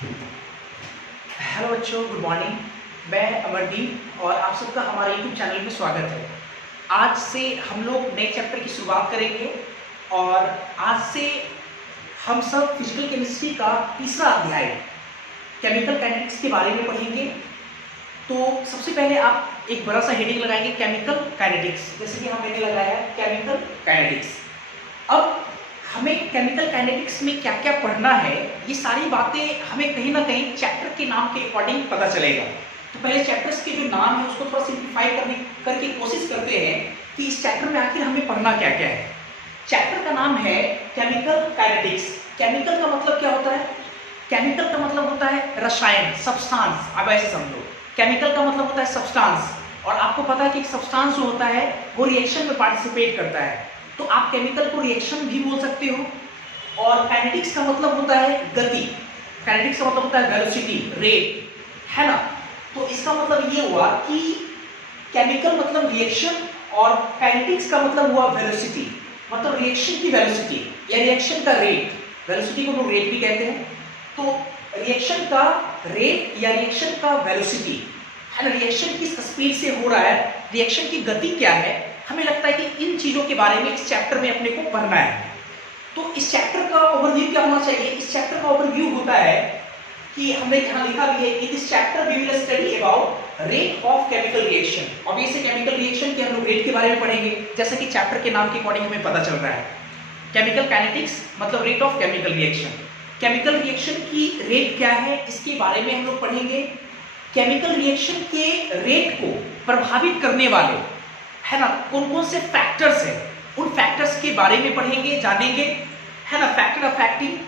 Hello बच्चों, good morning. मैं अमरदीप और आप सबका हमारे यूट्यूब चैनल में स्वागत है। आज से हम लोग नए चैप्टर की शुरुआत करेंगे और आज से हम सब फिजिकल केमिस्ट्री का तीसरा अध्याय केमिकल काइनेटिक्स के बारे में पढ़ेंगे। तो सबसे पहले आप एक बड़ा सा हेडिंग लगाएंगे, केमिकल काइनेटिक्स, जैसे कि मैंने लगाया है केमिकल काइनेटिक्स। अब हमें केमिकल काइनेटिक्स में क्या क्या पढ़ना है, ये सारी बातें हमें कहीं ना कहीं चैप्टर के नाम के अकॉर्डिंग पता चलेगा। तो पहले चैप्टर्स के जो नाम है उसको थोड़ा सिंप्लीफाई करके कोशिश करते हैं कि इस चैप्टर में आखिर हमें पढ़ना क्या क्या है। चैप्टर का नाम है केमिकल काइनेटिक्स। केमिकल का मतलब क्या होता है? केमिकल का मतलब होता है रसायन, सब्सटेंस। अब ऐसे समझो, केमिकल का मतलब होता है सब्सटेंस, और आपको पता है कि सब्सटेंस जो होता है वो रिएक्शन में पार्टिसिपेट करता है, तो आप केमिकल को रिएक्शन भी बोल सकते हो। और काइनेटिक्स का मतलब होता है गति, काइनेटिक्स का मतलब होता है वेलोसिटी, रेट, है ना। तो इसका मतलब ये हुआ कि केमिकल मतलब रिएक्शन और काइनेटिक्स का मतलब हुआ वेलोसिटी, मतलब रिएक्शन की वेलोसिटी या रिएक्शन का रेट। वेलोसिटी को लोग रेट भी कहते हैं। तो रिएक्शन का रेट या रिएक्शन का वेलोसिटी, है ना, रिएक्शन किस स्पीड से हो रहा है, रिएक्शन की गति क्या है, हमें लगता है कि इन चीजों के बारे में इस चैप्टर में अपने को पढ़ना है। तो इस चैप्टर का ओवरव्यू क्या होना चाहिए? इस चैप्टर का ओवरव्यू होता है कि हमने यहाँ लिखा भी है, in this chapter we will study about rate of chemical reaction. और ये केमिकल रिएक्शन के हम लोग रेट के बारे में पढ़ेंगे, जैसे कि चैप्टर के नाम के अकॉर्डिंग हमें पता चल रहा है। केमिकल काइनेटिक्स मतलब rate of chemical reaction. Chemical reaction की रेट क्या है, इसके बारे में हम लोग पढ़ेंगे। केमिकल रिएक्शन के रेट को प्रभावित करने वाले, है ना, कौन कौन से फैक्टर्स हैं, उन फैक्टर्स के बारे में पढ़ेंगे, जानेंगे, है ना। Factor affecting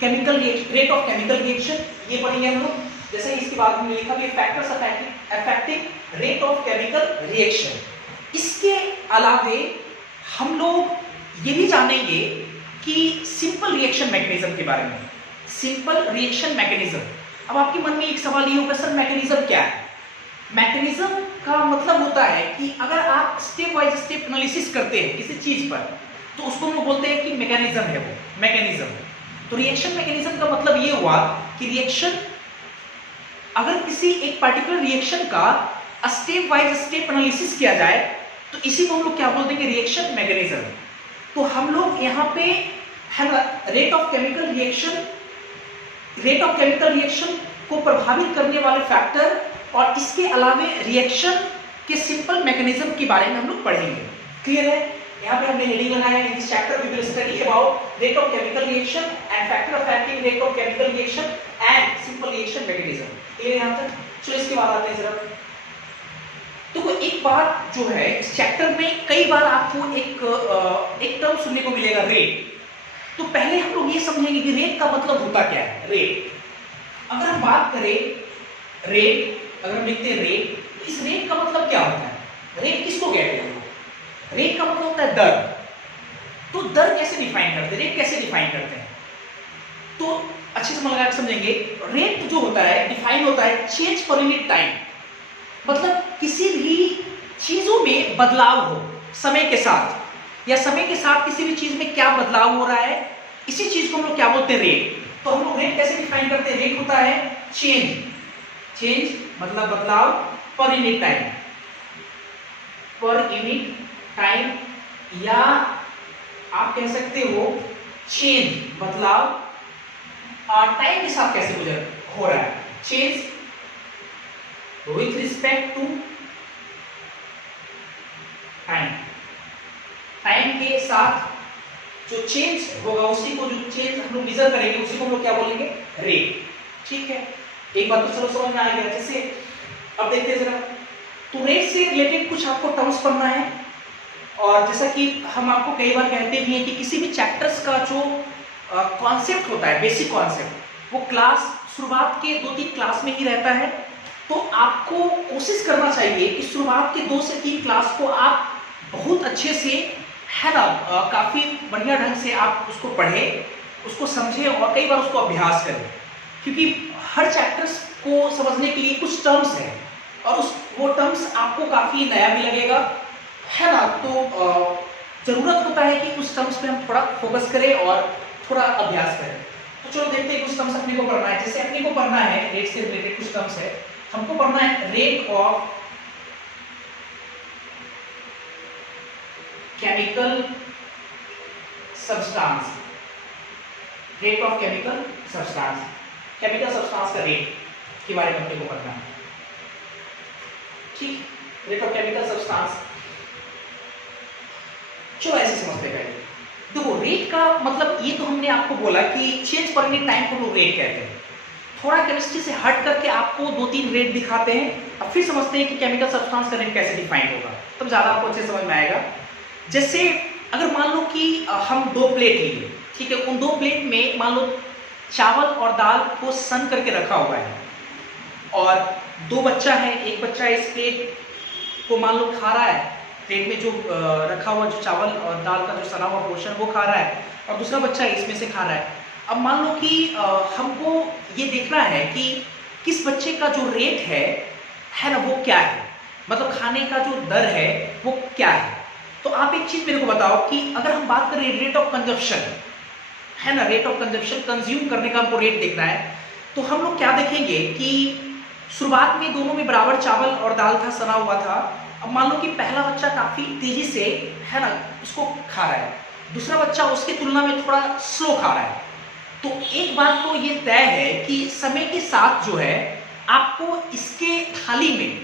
chemical rate of chemical reaction, ये पढ़ेंगे हम लोग। जैसे इसके बाद में लिखा भी factors affecting rate of chemical reaction. इसके अलावे हम लोग ये भी जानेंगे कि सिंपल रिएक्शन मैकेनिज्म के बारे में। Simple reaction mechanism. अब आपके मन में एक सवाल ये होगा, सर मैकेनिज्म क्या है? मैकेनिज्म का मतलब होता है कि अगर आप स्टेप बाय स्टेप एनालिसिस करते हैं किसी चीज पर, तो उसको हम लोग बोलते हैं कि मैकेनिज्म है वो, मैकेनिज्म। तो रिएक्शन मैकेनिज्म का मतलब ये हुआ कि रिएक्शन, अगर किसी एक पर्टिकुलर रिएक्शन का स्टेप बाय स्टेप एनालिसिस किया जाए तो इसी को हम लोग क्या बोलते हैं कि रिएक्शन मैकेनिज्म। तो हम लोग यहाँ पे, है ना, रेट ऑफ केमिकल रिएक्शन को प्रभावित करने वाले फैक्टर और इसके अलावे रिएक्शन के सिंपल मैकेनिज्म के बारे में हम लोग पढ़ेंगे। क्लियर है? यहाँ पे हमने हेडिंग लगाया है, in this chapter we will study about rate of chemical reaction and factor affecting rate of chemical reaction and simple reaction mechanism. Clear है यहाँ तक? चलो इसके बाद आते हैं जरा। तो एक बात जो है, इस चैप्टर में कई बार आपको एक टर्म सुनने को मिलेगा, रेट। तो पहले हम लोग ये समझेंगे कि रेट का मतलब होता क्या है। रेट, अगर हम बात करें रेट, अगर हम लिखते हैं रेट, इस रेट का मतलब क्या होता है? रेट किसको कहते हैं? रेट का मतलब होता है दर। तो दर कैसे डिफाइन करते हैं, रेट कैसे डिफाइन करते हैं? तो अच्छे से मन लगा के समझेंगे। रेट जो होता है डिफाइन होता है चेंज पर यूनिट टाइम, मतलब किसी भी चीजों में बदलाव हो समय के साथ, या समय के साथ किसी भी चीज में क्या बदलाव हो रहा है, इसी चीज को हम लोग क्या बोलते हैं? रेट। तो हम लोग रेट कैसे डिफाइन करते हैं? रेट होता है चेंज मतलब बदलाव, per unit time, per unit time, या आप कह सकते हो चेंज बदलाव टाइम के साथ कैसे गुजर हो रहा है, change with respect to time. Time के साथ जो चेंज होगा, उसी को, जो चेंज हम लोग मेजर करेंगे, उसी को हम लोग क्या बोलेंगे? रेट। ठीक है, एक बात तो चलो समझ में आ गया। जैसे अब देखते हैं जरा, तो रेट से रिलेटेड कुछ आपको टर्म्स पढ़ना है। और जैसा कि हम आपको कई बार कहते भी हैं कि किसी भी चैप्टर्स का जो कॉन्सेप्ट होता है, बेसिक कॉन्सेप्ट, वो क्लास शुरुआत के 2-3 क्लास में ही रहता है। तो आपको कोशिश करना चाहिए कि शुरुआत के 2 से 3 क्लास को आप बहुत अच्छे से, है ना, काफी बढ़िया ढंग से आप उसको पढ़ें, उसको समझें और कई बार उसको अभ्यास करें, क्योंकि हर चैप्टर्स को समझने के लिए कुछ टर्म्स हैं और वो टर्म्स आपको काफी नया भी लगेगा, है ना। तो जरूरत होता है कि उस टर्म्स पे हम थोड़ा फोकस करें और थोड़ा अभ्यास करें। तो चलो देखते हैं कुछ टर्म्स अपने को पढ़ना है। जैसे अपने को पढ़ना है रेट से रिलेटेड कुछ टर्म्स है, हमको पढ़ना है rate of chemical substance, rate of chemical substance, chemical substance का रेट के बारे में अपने को पढ़ना है। ठीक, रेट ऑफ केमिकल सब्सटेंस, चलो ऐसे समझते हैं। देखो रेट का मतलब ये तो हमने आपको बोला कि चेंज पर यूनिट टाइम को लोग रेट कहते हैं। थोड़ा केमिस्ट्री से हट करके आपको 2-3 रेट दिखाते हैं, अब फिर समझते हैं कि केमिकल सब्सटेंस का रेट कैसे डिफाइन होगा, तब ज्यादा आपको अच्छे समझ में आएगा। जैसे अगर मान लो कि हम 2 प्लेट लिए, ठीक है, उन 2 प्लेट में मान लो चावल और दाल को सन करके रखा हुआ है, और 2 बच्चा है, एक बच्चा इस प्लेट को मान लो खा रहा है, प्लेट में जो रखा हुआ जो चावल और दाल का जो सना हुआ पोर्शन वो खा रहा है, और दूसरा बच्चा इसमें से खा रहा है। अब मान लो कि हमको ये देखना है कि किस बच्चे का जो रेट है ना, वो क्या है, मतलब खाने का जो दर है वो क्या है। तो आप एक चीज मेरे को बताओ कि अगर हम बात करें रेट ऑफ कंजप्शन, है ना, रेट ऑफ कंजप्शन, कंज्यूम करने का हमको रेट देखना है, तो हम लोग क्या देखेंगे कि शुरुआत में दोनों में बराबर चावल और दाल था, सना हुआ था। अब मान लो कि पहला बच्चा काफी तेजी से, है ना, उसको खा रहा है, दूसरा बच्चा उसकी तुलना में थोड़ा स्लो खा रहा है। तो एक बात तो ये तय है कि समय के साथ जो है आपको इसके थाली में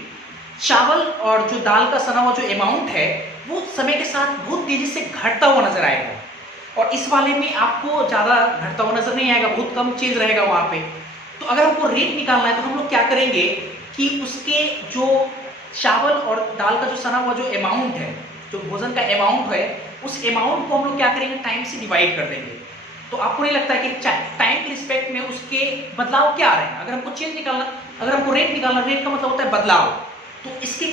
चावल और जो दाल का सना हुआ जो अमाउंट है वो समय के साथ बहुत तेजी से घटता हुआ नजर आएगा, और इस वाले में आपको ज्यादा घटता हुआ नजर नहीं आएगा, बहुत कम चेंज रहेगा वहां पे। तो अगर हमको रेट निकालना है तो हम लोग क्या करेंगे कि उसके जो चावल और दाल का जो सना हुआ जो अमाउंट है, जो भोजन का अमाउंट है, उस अमाउंट को हम लोग क्या करेंगे, टाइम से डिवाइड कर देंगे। तो आपको नहीं लगता है कि टाइम के रिस्पेक्ट में उसके बदलाव क्या आ रहे हैं। अगर हमको चेंज निकालना, अगर हमको रेट निकालना, रेट का मतलब होता है बदलाव, तो इसके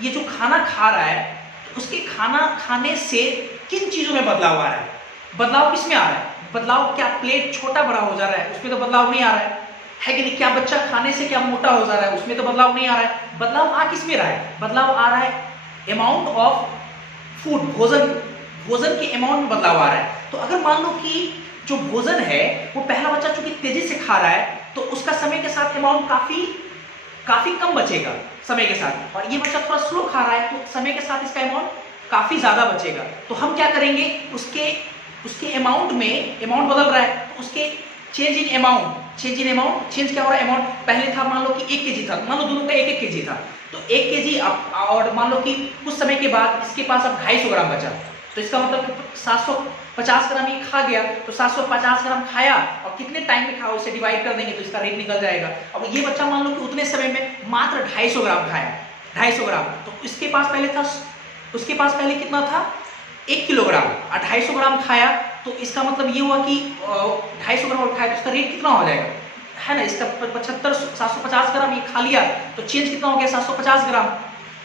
ये जो खाना खा रहा है, तो उसके खाना खाने से किन चीजों में बदलाव आ रहा है, बदलाव किस में आ रहा है, बदलाव क्या प्लेट छोटा बड़ा हो जा रहा है, उसमें तो बदलाव नहीं आ रहा है कि नहीं, क्या बच्चा खाने से क्या मोटा हो जा रहा है, उसमें तो बदलाव नहीं आ रहा है। बदलाव आ किस में रहा है, बदलाव आ रहा है अमाउंट ऑफ फूड, भोजन के अमाउंट में बदलाव आ रहा है। तो अगर मान लो कि जो भोजन है वो पहला बच्चा चूंकि तेजी से खा रहा है, तो उसका समय के साथ अमाउंट काफी कम बचेगा समय के साथ, और ये बच्चा थोड़ा स्लो खा रहा है, तो समय के साथ इसका अमाउंट काफी ज्यादा बचेगा। तो हम क्या करेंगे, उसके अमाउंट में, अमाउंट बदल रहा है, तो उसके चेंज इन अमाउंट, चेंज क्या हो रहा है, अमाउंट पहले था मान लो कि 1 kg था, मान लो दोनों का 1-1 kg था, तो 1 kg और मान लो कि कुछ समय के बाद इसके पास अब 250 ग्राम बचा, तो इसका मतलब 750 ग्राम ये खा गया, तो 750 ग्राम खाया और कितने टाइम में खाया उसे डिवाइड कर देंगे तो इसका रेट निकल जाएगा। अब ये बच्चा मान लो कि उतने समय में मात्र 250 ग्राम खाया, 250 ग्राम, तो इसके पास पहले था, उसके पास पहले कितना था, 1 किलोग्राम, और 250 ग्राम खाया, तो इसका मतलब ये हुआ कि 250 ग्राम और खाया तो इसका रेट कितना हो जाएगा, है ना, इसका 750 ग्राम ये खा लिया, तो चेंज कितना हो गया, 750 ग्राम,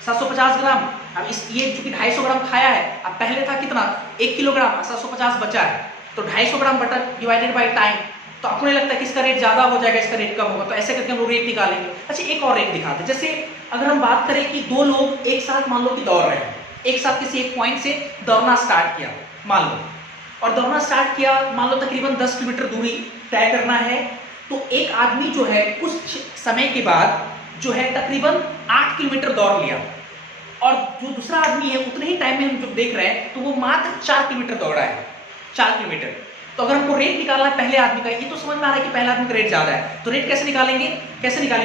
750 ग्राम। अब इस ये चूंकि 250 ग्राम खाया है, अब पहले था कितना, 1 किलोग्राम, 750 बचा है, तो 250 ग्राम बटा डिवाइडेड बाय टाइम, तो आपको नहीं लगता कि इसका रेट ज्यादा हो जाएगा, इसका रेट कम होगा, तो ऐसे करके हम लोग रेट निकालेंगे। अच्छा एक और रेट दिखाते हैं, जैसे अगर हम बात करें कि 2 लोग एक साथ मान लो कि दौड़ रहे हैं, एक साथ किसी एक पॉइंट से दौड़ना स्टार्ट किया मान लो, और दौड़ना स्टार्ट किया, मान लो तकरीबन 10 किलोमीटर दूरी तय करना है, तो एक आदमी जो है कुछ समय के बाद जो है तकरीबन 8 किलोमीटर दौड़ लिया, और जो दूसरा आदमी है उतने ही टाइम में हम जो देख रहे हैं तो वो मात्र 4 किलोमीटर दौड़ा है, 4 किलोमीटर। तो अगर हमको रेट निकालना है पहले आदमी का, ये तो समझ में आ रहा है कि पहले आदमी का रेट ज्यादा है, तो रेट कैसे निकालेंगे,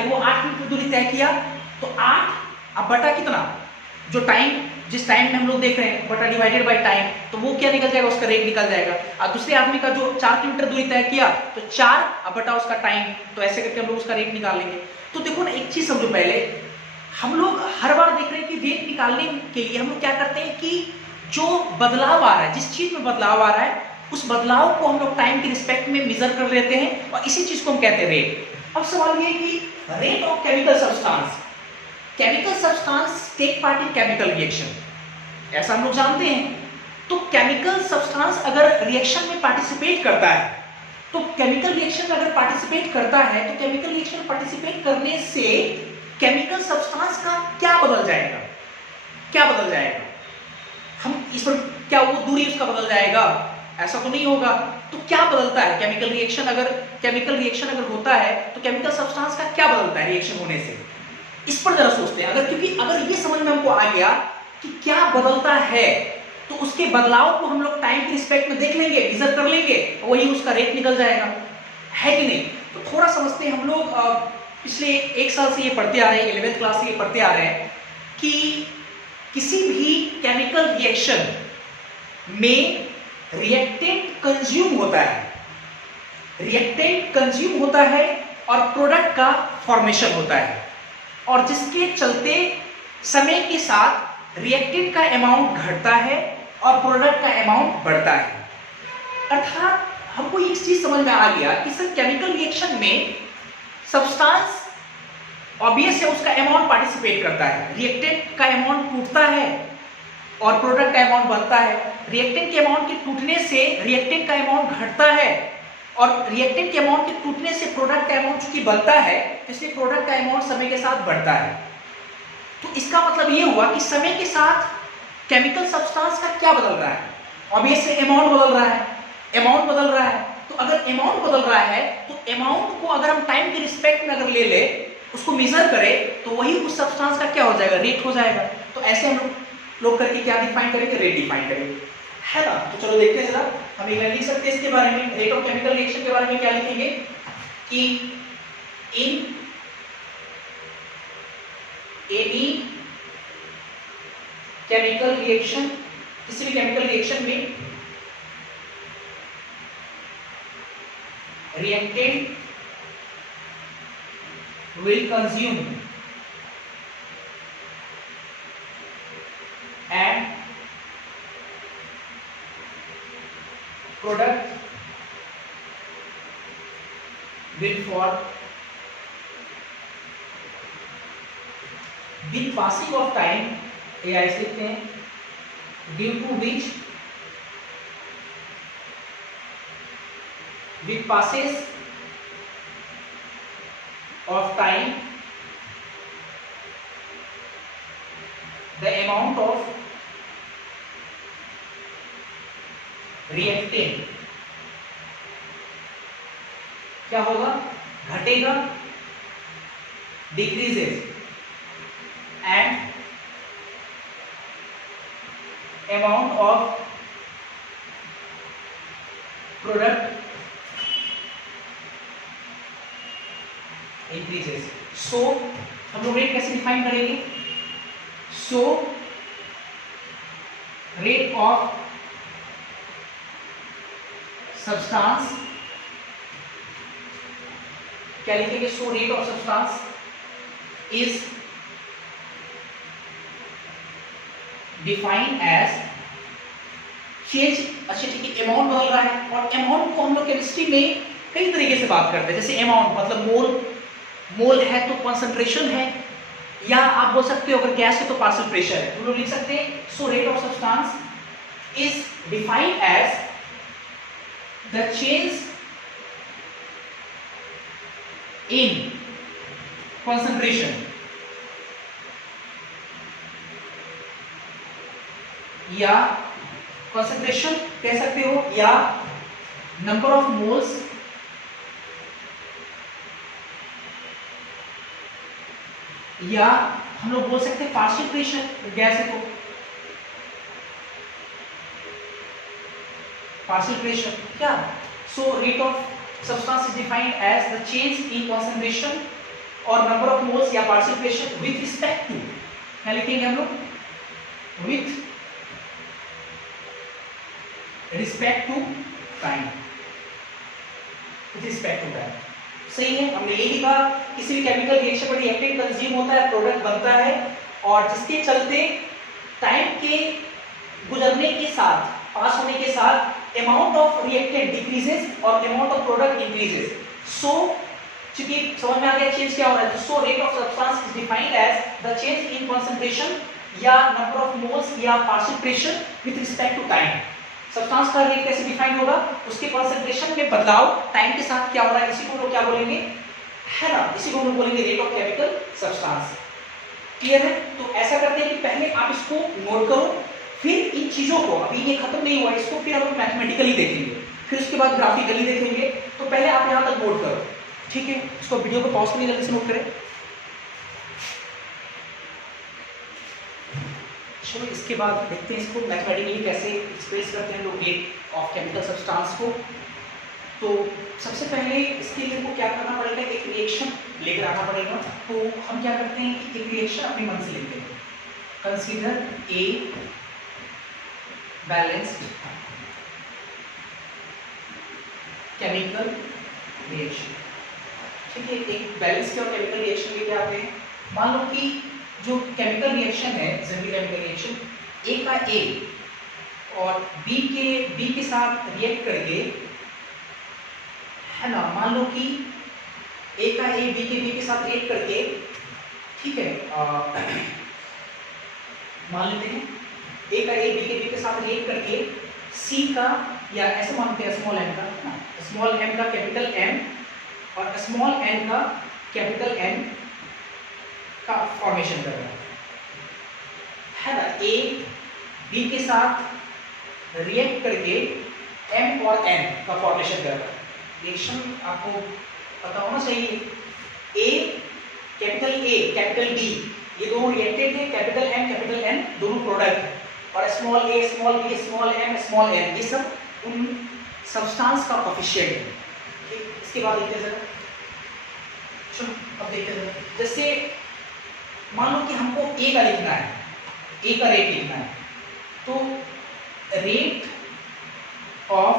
वो 8 किलोमीटर दूरी तय किया, तो 8 अब बटा कितना, जो टाइम, जिस टाइम में हम लोग देख रहे हैं बटा डिवाइडेड बाय टाइम, तो वो क्या निकल जाएगा, उसका रेट निकल जाएगा। और दूसरे आदमी का जो 4 किलोमीटर दूरी तय किया, तो 4 अब बटा उसका टाइम, तो ऐसे करके हम लोग उसका रेट निकाल लेंगे। तो देखो ना, एक चीज समझो, पहले हम लोग हर बार देख रहे हैं कि रेट निकालने के लिए हम लोग क्या करते हैं कि जो बदलाव आ रहा है, जिस चीज में बदलाव आ रहा है, उस बदलाव को हम लोग टाइम के रिस्पेक्ट में मेजर कर लेते हैं, और इसी चीज को हम कहते हैं रेट। अब सवाल ये है कि rate of chemical substance, chemical substance take part in chemical reaction, ऐसा हम लोग जानते हैं। तो केमिकल सब्सटेंस अगर रिएक्शन में पार्टिसिपेट करता है, तो केमिकल रिएक्शन में अगर पार्टिसिपेट करता है, तो केमिकल रिएक्शन में पार्टिसिपेट करने से केमिकल सब्सटेंस का क्या बदल जाएगा, हम इस पर क्या वो दूरी उसका बदल जाएगा, ऐसा तो नहीं होगा। तो क्या बदलता है केमिकल रिएक्शन अगर होता है तो केमिकल सब्सटेंस का क्या बदलता है रिएक्शन होने से, इस पर जरा सोचते हैं। अगर ये समझ में हमको आ गया कि क्या बदलता है, तो उसके बदलाव को हम लोग टाइम के रिस्पेक्ट में देख लेंगे, मेजर कर लेंगे, वही उसका रेट निकल जाएगा, है कि नहीं। तो थोड़ा समझते हैं। हम लोग पिछले एक साल से ये पढ़ते आ रहे हैं, 11th क्लास से ये पढ़ते आ रहे हैं कि किसी भी केमिकल रिएक्शन में रिएक्टेंट कंज्यूम होता है और प्रोडक्ट का फॉर्मेशन होता है, और जिसके चलते समय के साथ रिएक्टेंट का अमाउंट घटता है और प्रोडक्ट का अमाउंट बढ़ता है। अर्थात हमको एक चीज समझ में आ गया कि सर केमिकल रिएक्शन में सब्सटेंस ऑब्वियस है उसका अमाउंट पार्टिसिपेट करता है, रिएक्टेंट का अमाउंट टूटता है और प्रोडक्ट का अमाउंट बढ़ता है। रिएक्टेंट के अमाउंट के टूटने से रिएक्टेंट का अमाउंट घटता है और रिएक्टेंट के अमाउंट के टूटने से प्रोडक्ट का अमाउंट चूंकि बढ़ता है, इसलिए प्रोडक्ट का अमाउंट समय के साथ बढ़ता है। तो इसका मतलब ये हुआ कि समय के साथ केमिकल सब्सटेंस का क्या बदल रहा है, ऑब्वियसली अमाउंट बदल रहा है। तो अगर अमाउंट बदल रहा है तो अमाउंट को अगर हम टाइम के रिस्पेक्ट में अगर ले उसको मेजर करें तो वही उस सब्सटेंस का क्या हो जाएगा, रेट हो जाएगा। तो ऐसे हम लोग करके क्या डिफाइन करेंगे, रेट डिफाइन करेंगे, है ना। तो चलो देखते हैं जरा, हम एक लिख सकते हैं इसके बारे में, रेट ऑफ केमिकल रिएक्शन के बारे में क्या लिखेंगे कि इन एनी केमिकल रिएक्शन, किसी भी केमिकल रिएक्शन में reactant will consume and product will fall with passing of time, ये ऐसे लिखते हैं, due to which with passage of time the amount of reactant क्या होगा, घटेगा, decreases and amount of product increases। So हम लोग रेट कैसे डिफाइन करेंगे, सो रेट ऑफ सब्सटेंस क्या लिखेंगे, so rate of substance is defined as change. अच्छा ठीक है, अमाउंट बदल रहा है और अमाउंट को हम लोग केमिस्ट्री में कई तरीके से बात करते हैं। जैसे अमाउंट मतलब मोल है तो कंसंट्रेशन है, या आप बोल सकते हो अगर गैस है तो पार्शियल प्रेशर है, तो लोग लिख सकते हैं so rate of substance is defined as the change in concentration या कंसंट्रेशन कह सकते हो, या नंबर ऑफ मोल्स या हम लोग बोल सकते हैं पार्शियल प्रेशर, गैस है तो पार्शियल प्रेशर क्या। So rate of substance is defined as the change in concentration और नंबर ऑफ मोल्स या partial pressure with respect to, क्या लिखेंगे हम लोग, with respect to time, with respect to time. सही है, हमने ये लिखा किसी भी केमिकल रिएक्शन में रिएक्टेंट कंज्यूम होता है, प्रोडक्ट बनता है, और जिसके चलते टाइम के गुजरने के साथ, पास होने के साथ अमाउंट ऑफ रिएक्टेंट डिक्रीजेस और अमाउंट ऑफ प्रोडक्ट इंक्रीजेस। सो चूंकि समझ में आ गया चेंज क्या हो रहा है, तो so rate of substance is defined as the change in concentration या नंबर ऑफ मोल्स या partial pressure with respect to time. Substance का रेट कैसे डिफाइन होगा, उसके कंसंट्रेशन में बदलाव टाइम के साथ क्या हो रहा है, इसी को लोग क्या बोलेंगे, है ना, इसी को लोग बोलेंगे rate of chemical substance. Clear है। तो ऐसा करते हैं कि पहले आप इसको नोट करो, फिर इन चीजों को, अभी ये खत्म नहीं हुआ, इसको फिर हम मैथमेटिकली देखेंगे, फिर उसके बाद ग्राफिकली देखेंगे। तो पहले आप यहाँ तक नोट करो, ठीक है। इसको वीडियो को पॉज करके जल्दी से नोट करें। चलो इसके बाद देखते हैं इसको मैथमेटिकली कैसे एक्सप्रेस करते हैं लोग रेट ऑफ केमिकल सब्सटेंस को। तो सबसे पहले इसके लिए को क्या करना पड़ेगा, एक रिएक्शन लेकर आना पड़ेगा। तो हम क्या करते हैं कि एक रिएक्शन अपने मन से लेते हैं। Consider a balanced chemical reaction, ठीक है। एक बैलेंस किया केमिकल रिएक्शन लेके आते हैं। मान लो कि जो केमिकल रिएक्शन है, जनरल केमिकल रिएक्शन, ए का ए और बी के साथ रिएक्ट करके, है ना, मान लो कि ए का ए बी के साथ रिएक्ट करके, ठीक है, मान लेते हैं ए का ए बी के साथ रिएक्ट करके सी का, या ऐसे मानते हैं स्मॉल एम का, स्मॉल एम का कैपिटल एम और स्मॉल एन का कैपिटल एन का फॉर्मेशन कर रहा है ना। ए बी के साथ रिएक्ट करके एम और एन का फॉर्मेशन कर रहा है। रिएक्शन आपको पता होना चाहिए। ए कैपिटल डी, ये दोनों रिएक्टेड है। कैपिटल एम कैपिटल एन दोनों प्रोडक्ट है। और small A small B small M small N, ये सब उन सब्सटेंस का कोएफिशिएंट है, ठीक। इसके बाद देखते हैं जरा, चलो अब देखते हैं। जैसे मान लो कि हमको ए का लिखना है, ए का रेट लिखना है। तो रेट ऑफ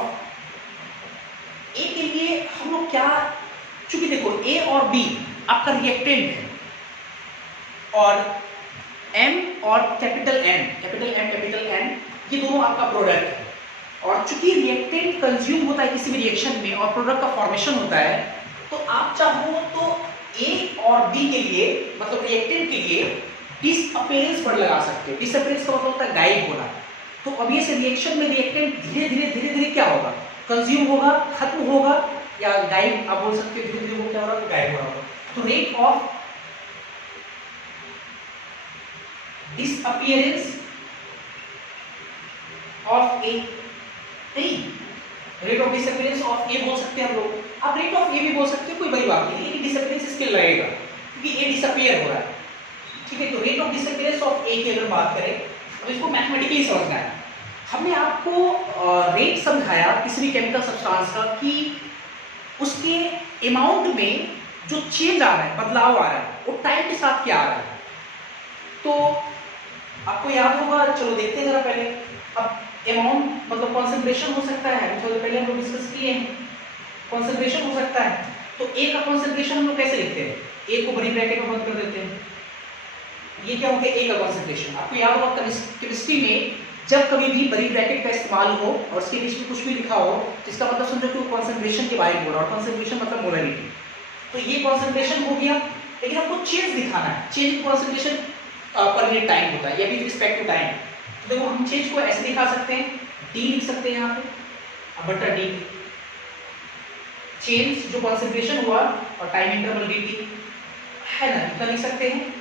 ए के लिए हम लोग क्या, चूंकि देखो ए और बी आपका रिएक्टेंट है और एम और कैपिटल एन ये दोनों आपका प्रोडक्ट है। और चूंकि रिएक्टेंट कंज्यूम होता है किसी भी रिएक्शन में और प्रोडक्ट का फॉर्मेशन होता है, तो आप चाहो तो ए और बी के लिए, मतलब रिएक्टेंट के लिए डिसअपीयरेंस वर्ड लगा सकते हो। डिसअपीयरेंस का मतलब होता है गायब होना। तो अब ये से रिएक्शन में रिएक्टेंट धीरे धीरे क्या होगा, कंज्यूम होगा, खत्म होगा, या गायब आप बोल सकते हो। धीरे धीरे वो क्या हो रहा है, गायब हो रहा होगा। तो रेट ऑफ डिसअपीयरेंस ऑफ ए, नहीं, रेट ऑफ डिसअपीयरेंस ऑफ ए बोल सकते हैं हम लोग। आप रेट ऑफ ए भी बोल सकते हो, कोई बड़ी बात नहीं, लेकिन डिसअपीयरेंस इसके लगेगा क्योंकि ए डिसअपीयर हो रहा है, ठीक है। तो रेट ऑफ डिसअपीयरेंस ऑफ ए की अगर बात करें, तो इसको मैथमेटिकली समझना है। हमने आपको रेट समझाया किसी भी केमिकल सब्सटेंस का कि उसके अमाउंट में जो चेंज आ रहा है, बदलाव आ रहा है, वो टाइम के साथ क्या आ रहा है। तो आपको याद होगा, चलो देखते हैं जरा पहले। अब अमाउंट मतलब कॉन्सेंट्रेशन हो सकता है, थोड़ा पहले हम लोग डिस्कस किए हैं। कॉन्सेंट्रेशन हो सकता है, तो ए का कॉन्सेंट्रेशन हम लोग कैसे लिखते हैं, ए को बड़ी ब्रैकेट में बंद कर देते हैं। ये क्या हो गया, ए का कॉन्सेंट्रेशन। आपको याद होगा केमिस्ट्री में जब कभी भी बड़ी ब्रैकेट का इस्तेमाल हो और उसके बीच में कुछ भी लिखा हो, तो इसका मतलब समझो कि वो कॉन्सेंट्रेशन के बारे में बोल रहा है। कॉन्सेंट्रेशन मतलब मोलरिटी। तो ये कॉन्सेंट्रेशन हो गया, लेकिन हमको चेंज दिखाना है। Change in concentration per unit time होता है, या विद रिस्पेक्ट टू टाइम। तो देखो हम चेंज को ऐसे दिखा सकते हैं, डी लिख सकते हैं यहाँ पे, बटा डी, चेंज जो कॉन्सेंट्रेशन हुआ और टाइम इंटरवल डी टी, है ना, इतना लिख सकते हैं।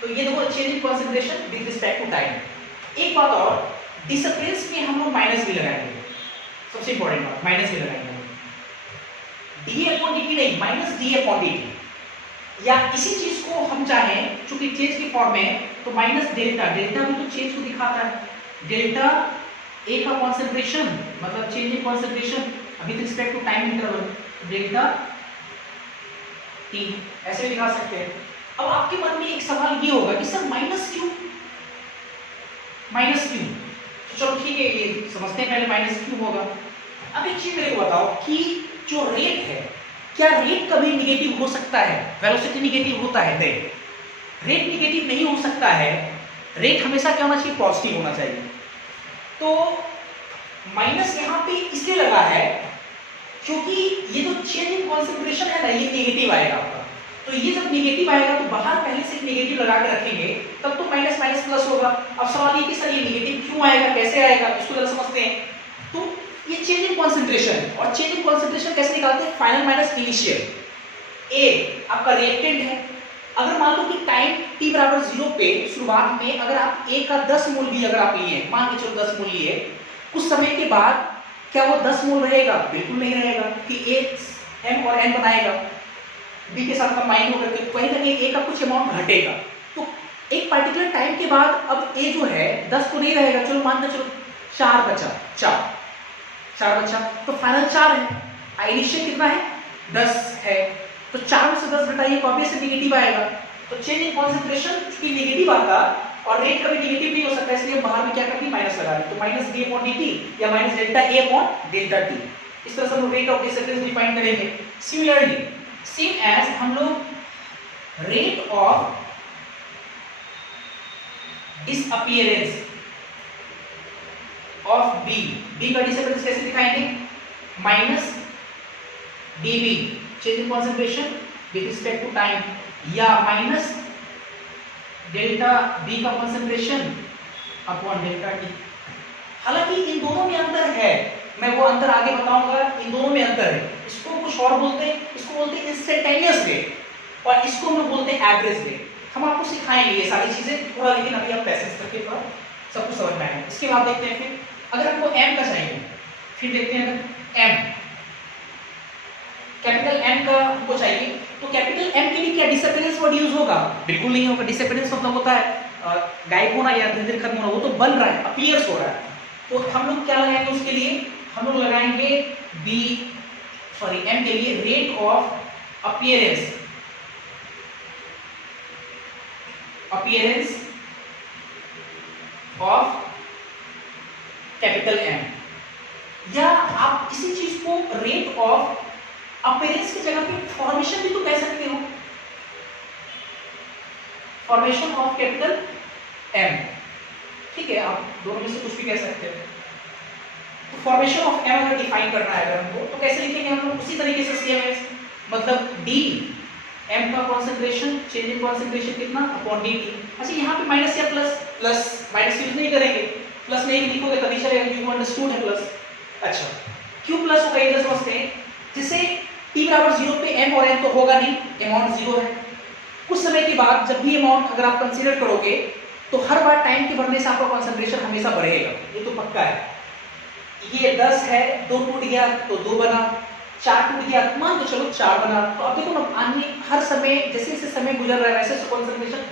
तो ये देखो change in concentration with respect to time. एक बात और, डिसअपीयरेंस में हम लोग माइनस भी लगाएंगे, सबसे इंपॉर्टेंट बात, माइनस भी लगाएंगे। डी अपॉन डी टी नहीं, minus D upon D T. या इसी चीज को हम चाहें, चूंकि चेंज की फॉर्म में, तो माइनस डेल्टा, डेल्टा भी तो चेंज को दिखाता है। डेल्टा ए का कॉन्सेंट्रेशन मतलब change in concentration with respect to time interval, delta T, ऐसे भी दिखा सकते हैं। अब आपके मन में एक सवाल ये होगा कि सर माइनस क्यों, माइनस क्यों? तो चलो ठीक है, ये समझते हैं पहले माइनस क्यों होगा। अब एक चीज मेरे को बताओ कि जो रेट है, क्या रेट कभी निगेटिव हो सकता है? वेलोसिटी निगेटिव होता है? नहीं, रेट निगेटिव नहीं हो सकता है। रेट हमेशा क्या होना चाहिए? पॉजिटिव होना चाहिए। तो माइनस यहाँ पे इसलिए लगा है क्योंकि ये जो चेंज इन कॉन्सेंट्रेशन है ना, ये निगेटिव आएगा आपका। तो ये जब निगेटिव आएगा तो बाहर पहले से निगेटिव लगा के रखेंगे, तब तो माइनस माइनस प्लस होगा। अब सवाल ये कि सर ये निगेटिव क्यों आएगा, कैसे आएगा, इसको जरा समझते हैं। तो ये चेंज इन कॉन्सेंट्रेशन, और चेंज इन कॉन्सेंट्रेशन कैसे निकालते हैं? Final minus initial. ए आपका रिएक्टेंट है। अगर मान लो कि टाइम t बराबर 0 पे शुरुआत में अगर आप a का 10 मोल भी अगर आप लिए, मान के चलो 10 मोल लिए, कुछ समय के बाद क्या वो 10 मोल रहेगा? बिल्कुल नहीं रहेगा, कि A M और N बनाएगा, B के साथ कंबाइन होकर के कहीं ना कहीं A का कुछ अमाउंट घटेगा। तो एक पर्टिकुलर टाइम के बाद अब A जो है 10 तो नहीं रहेगा, चलो मानते चलो 4 बचा, 4 बचा, तो फाइनल 4 है, इनिशियल कितना है? 10 है, तो 4 में से 10 घटाइए तो ऑब्वियसली नेगेटिव आएगा। तो चेंज इन कॉन्सेंट्रेशन चूंकि नेगेटिव आता और रेट कभी नेगेटिव नहीं हो सकता, इसलिए बाहर में क्या करती है? माइनस लगा दी, तो माइनस d अपॉन dt या minus delta A upon delta t। इस तरह से हम लोग रेट ऑफ डिसअपियरेंस डिफाइन करेंगे। सिमिलरली सेम एज हम लोग rate of disappearance of B का डिसअपियरेंस कैसे दिखाएंगे? Minus dB change in concentration with respect to time, या माइनस डेल्टा B का कॉन्सेंट्रेशन अपॉन डेल्टा T। हालांकि इन दोनों में अंतर है, मैं वो अंतर आगे बताऊंगा, इन दोनों में अंतर है। इसको कुछ और बोलते हैं, इसको बोलते हैं इंस्टेंटेनियस रेट और इसको हम लोग बोलते हैं एवरेज रेट। हम आपको सिखाएंगे ये सारी चीजें थोड़ा, लेकिन अभी आप पैसेज करके थोड़ा सब कुछ समझ में आएगा। इसके बाद देखते हैं फिर अगर हमको M का चाहिए, फिर देखते हैं अगर M कैपिटल M का हमको चाहिए, तो कैपिटल M के लिए क्या डिसअपियरेंस वर्ड यूज होगा? बिल्कुल नहीं होगा। डिसअपियरेंस मतलब होता है गायब होना या धीरे धीरे खत्म होना, वो तो बन रहा है, अपीयर्स हो रहा है। तो हम लोग क्या लगाएंगे उसके लिए? हम लोग लगाएंगे M के लिए rate of appearance of capital M, या आप इसी चीज को रेट ऑफ अपीयरेंस की जगह पे फॉर्मेशन भी तो कह सकते हो, फॉर्मेशन ऑफ कैपिटल M, ठीक है, आप दोनों में से कुछ भी कह सकते हो। तो फॉर्मेशन ऑफ M अगर डिफाइन करना है अगर हमको, तो कैसे लिखेंगे हम लोग? उसी तरीके से CMS, मतलब D M का कॉन्सेंट्रेशन चेंज इन कॉन्सेंट्रेशन कितना अपॉन dt। अच्छा यहाँ पे माइनस या प्लस माइनस यूज नहीं करेंगे, प्लस नहीं लिखोगे तभी चलेगा, यू अंडरस्टूड है प्लस। अच्छा क्यों प्लस होगा ये समझते हैं। जैसे t बराबर 0 पे m और n तो होगा नहीं, अमाउंट 0 है। कुछ समय के बाद जब भी अमाउंट अगर आप कंसीडर करोगे तो हर बार टाइम के बढ़ने से आपका कंसंट्रेशन हमेशा बढ़ेगा, ये तो पक्का है। ये 10 है, 2 टूट गया तो 2 बना, 4 टूट गया मान के चलो 4 बना। तो अब देखो ना अन्य हर समय जैसे जैसे समय गुजर रहा है वैसे कंसंट्रेशन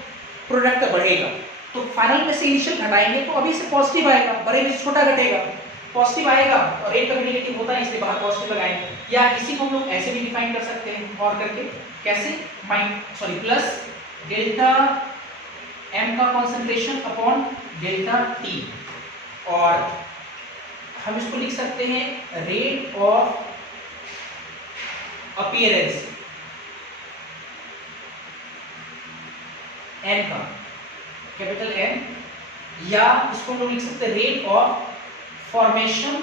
प्रोडक्ट का बढ़ेगा। तो फाइनल में से इनिशियल घटाएंगे तो अभी से पॉजिटिव आएगा, बड़े में से छोटा घटेगा, पॉजिटिव आएगा और रेट कभी नेगेटिव होता है इसलिए बाहर पॉजिटिव लगाएंगे। या इसी को हम लोग ऐसे भी डिफाइन कर सकते हैं और करके, कैसे? प्लस डेल्टा M का कॉन्सेंट्रेशन अपॉन डेल्टा T, और हम इसको लिख सकते हैं रेट ऑफ अपीयरेंस N का कैपिटल N, या इसको हम लोग लिख सकते हैं रेट ऑफ फॉर्मेशन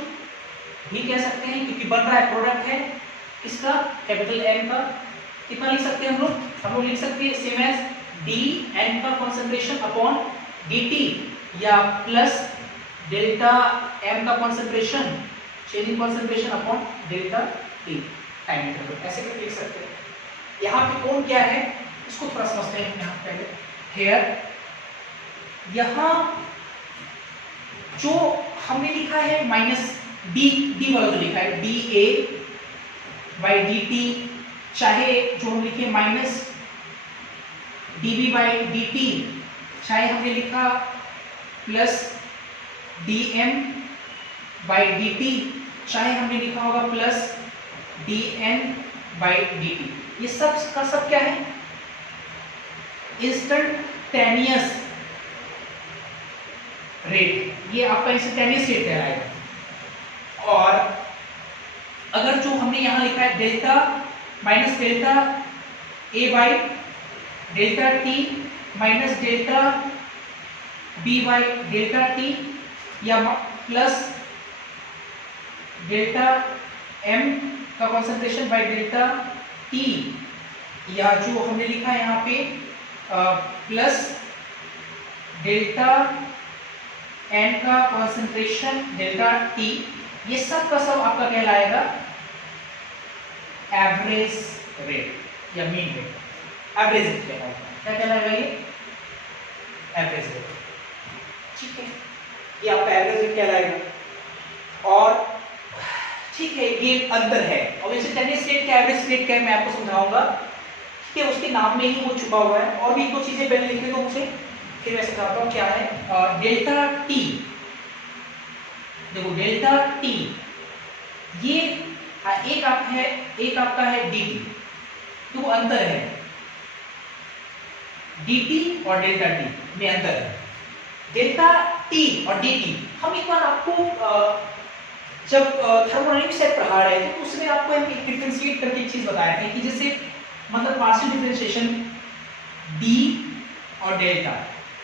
भी कह सकते हैं क्योंकि बन रहा है, प्रोडक्ट है इसका कैपिटल M का। कितना लिख सकते हैं हम लोग लिख सकते हैं सेम एज D N का कॉन्सेंट्रेशन अपॉन dt, या प्लस डेल्टा M का concentration change in concentration upon delta T time interval, ऐसे करके लिख सकते हैं। यहाँ पे कौन क्या है इसको थोड़ा समझते हैं। यहाँ पहले हेयर, यहाँ जो हमने लिखा है माइनस डी वाला जो लिखा है dA बाई dt, चाहे जो हम लिखे माइनस dB बाई dt, चाहे हमने लिखा प्लस dm बाई dt, चाहे हमने लिखा होगा प्लस dn बाई dt, ये सब का सब क्या है? इंस्टेंटेनियस रेट, ये आपका इंस्टेंटेनियस रेट कहलाएगा। और अगर जो हमने यहां लिखा है delta minus delta A by delta T minus delta B by delta T, या प्लस डेल्टा M का कॉन्सेंट्रेशन बाई डेल्टा T, या जो हमने लिखा है यहाँ पे प्लस डेल्टा N का कॉन्सेंट्रेशन डेल्टा T, ये सब का सब आपका कहलाएगा एवरेज रेट या मीन रेट। एवरेज रेट कहलाएगा, क्या कहलाएगा ये? एवरेज रेट, ठीक है, ये आपका एवरेज रेट कहलाएगा। और ठीक है, ये अंतर है। और इंस्टेंटेनियस रेट क्या है, एवरेज रेट क्या है, मैं आपको समझाऊंगा। ठीक है, उसके नाम में ही वो छुपा हुआ है। और भी एक दो चीजें पहले लिख लो मुझे, फिर मैं समझाता हूँ क्या है। डेल्टा टी, देखो डेल्टा टी ये एक आपका है डी टी, तो वो अंतर है। डी टी और डेल्टा टी में अंतर है। डेल्टा टी और डी टी हम एक बार आपको जब थर्मोडायनेमिक्स से पढ़ा रहे थे तो उसमें आपको एक डिफरेंशिएट करके एक चीज बताया था कि जैसे मतलब पार्शियल डिफरेंशिएशन डी और डेल्टा,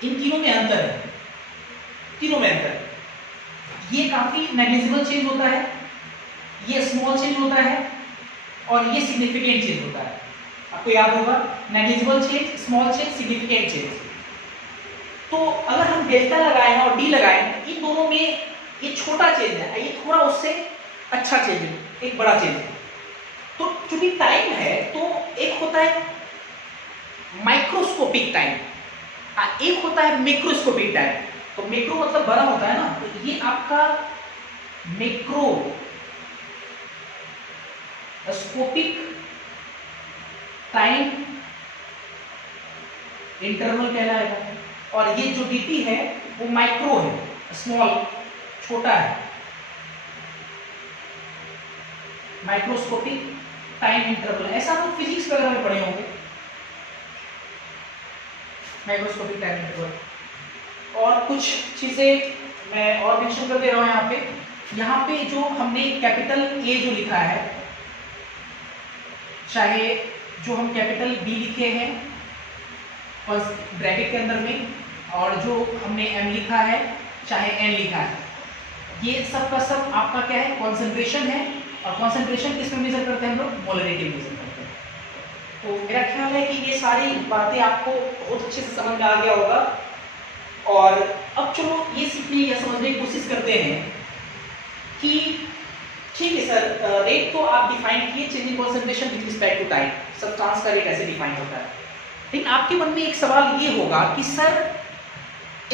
इन तीनों में अंतर है, तीनों में अंतर है। ये काफी नेग्लिजिबल चेंज होता है, ये स्मॉल चेंज होता है, और ये सिग्निफिकेंट चेंज होता है। आपको याद होगा, negligible change, small change, significant change. तो अगर हम डेल्टा लगाए हैं और डी लगाए हैं, इन दोनों में ये छोटा चेंज है, ये थोड़ा उससे अच्छा चेंज है, एक बड़ा चेंज है। तो चूंकि टाइम है तो एक होता है माइक्रोस्कोपिक टाइम, एक होता है मैक्रोस्कोपिक टाइम। तो मैक्रो मतलब बड़ा होता है ना, तो ये आपका मैक्रोस्कोपिक टाइम इंटरवल कहलाएगा। और ये जो dt है वो माइक्रो है, स्मॉल, छोटा है, माइक्रोस्कोपिक टाइम इंटरवल। ऐसा आप फिजिक्स वगैरह में पढ़े होंगे, माइक्रोस्कोपिक टाइम इंटरवल। और कुछ चीजें मैं और मेंशन कर दे रहा हूं यहाँ पे जो हमने कैपिटल ए जो लिखा है, चाहे जो हम कैपिटल बी लिखे हैं ब्रैकेट के अंदर में, और जो हमने एम लिखा है चाहे एन लिखा है, ये सब का सब आपका क्या है, कॉन्सेंट्रेशन है। और कॉन्सेंट्रेशन किस में मेजर करते हैं हम लोग, मोलरिटी में मेजर करते हैं। तो मेरा ख्याल है कि ये सारी बातें आपको बहुत अच्छे से समझ में आ गया होगा। और अब चलो ये सीखने या समझने की कोशिश करते हैं कि ठीक है सर, रेट तो आप डिफाइन किए, changing concentration with respect to time, substance का रेट ऐसे डिफाइन होता है। लेकिन आपके मन में एक सवाल ये होगा कि सर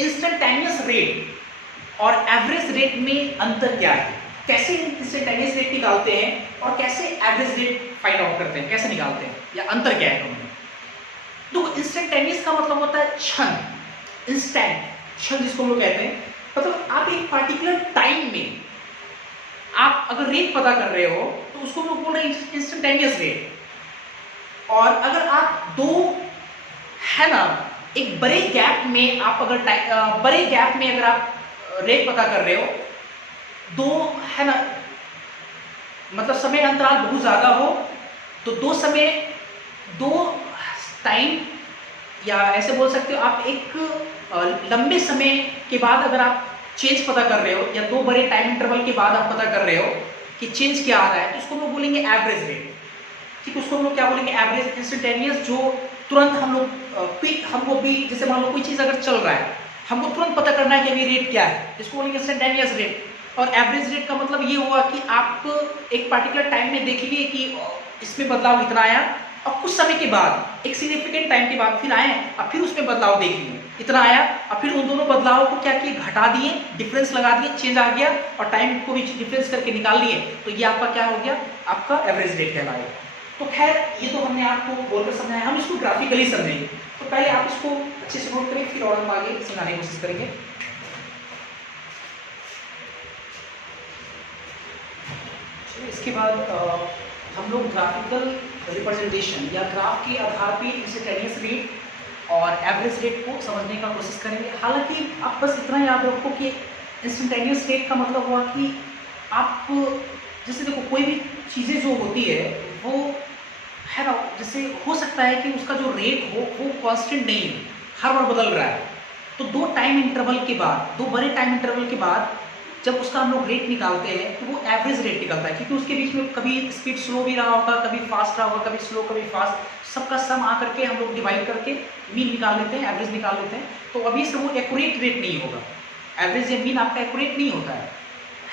इंस्टेंटेनियस रेट और एवरेज रेट में अंतर क्या है, कैसे इंस्टेंटेनियस रेट निकालते हैं और कैसे एवरेज रेट फाइंड आउट करते हैं, कैसे निकालते हैं, या अंतर क्या है दोनों में। तो इंस्टेंटेनियस का मतलब होता है क्षण, इंस्टेंट, क्षण जिसको हम लोग कहते हैं। मतलब आप एक पार्टिकुलर टाइम में आप अगर रेट पता कर रहे हो तो उसको हम लोग बोल रहे हैं इंस्टेंटेनियस रेट। और अगर आप दो है ना, एक बड़े गैप में आप अगर बड़े गैप में अगर आप रेट पता कर रहे हो, दो है ना, मतलब समय अंतराल बहुत ज्यादा हो, तो दो टाइम, या ऐसे बोल सकते हो आप एक लंबे समय के बाद अगर आप चेंज पता कर रहे हो, या दो बड़े टाइम इंटरवल के बाद आप पता कर रहे हो कि चेंज क्या आ रहा है, तो उसको हम लोग बोलेंगे एवरेज रेट। ठीक, उसको हम लोग क्या बोलेंगे, एवरेज। इंस्टेंटेनियस जो तुरंत हम लोग क्विक, हमको भी जैसे मान लो कोई चीज़ अगर चल रहा है, हमको तुरंत पता करना है कि अभी रेट क्या है, इसको बोलेंगे इंस्टेंटेनियस रेट। और एवरेज रेट का मतलब ये हुआ कि आप एक पार्टिकुलर टाइम में देख लिए कि इसमें बदलाव इतना आया, और कुछ समय के बाद, एक सिग्निफिकेंट टाइम के बाद फिर आए और फिर उसमें बदलाव देख लिए, इतना आया, और फिर उन दोनों बदलावों को क्या किए, घटा दिए, डिफरेंस लगा दिए, चेंज आ गया, और टाइम को भी डिफरेंस करके निकाल लिए, तो ये आपका क्या हो गया, आपका एवरेज रेट कहलाएगा। तो खैर ये तो हमने आपको बोलकर समझाया, हम इसको ग्राफिकली समझेंगे। तो पहले आप इसको अच्छे से नोट करें, फिर और हम आगे समझाने की कोशिश करेंगे। इसके बाद हम लोग ग्राफिकल रिप्रेजेंटेशन या ग्राफ के आधार पर इंस्टेंटेनियस रेट और एवरेज रेट को समझने का कोशिश करेंगे। हालांकि आप बस इतना याद रखो कि इंस्टेंटेनियस रेट का मतलब हुआ कि आप जैसे देखो कोई भी चीज़ें जो होती है वो है ना, जैसे हो सकता है कि उसका जो रेट हो वो कांस्टेंट नहीं है, हर बार बदल रहा है। तो दो टाइम इंटरवल के बाद, दो बड़े टाइम इंटरवल के बाद जब उसका हम लोग रेट निकालते हैं तो वो एवरेज रेट निकलता है, क्योंकि उसके बीच में कभी स्पीड स्लो भी रहा होगा, कभी फास्ट रहा होगा, कभी स्लो, कभी फास्ट, सबका सम आ करके हम लोग डिवाइड करके मीन निकाल लेते हैं, एवरेज निकाल लेते हैं। तो अभी से वो एक्यूरेट रेट नहीं होगा, एवरेज या मीन आपका एक्यूरेट नहीं होता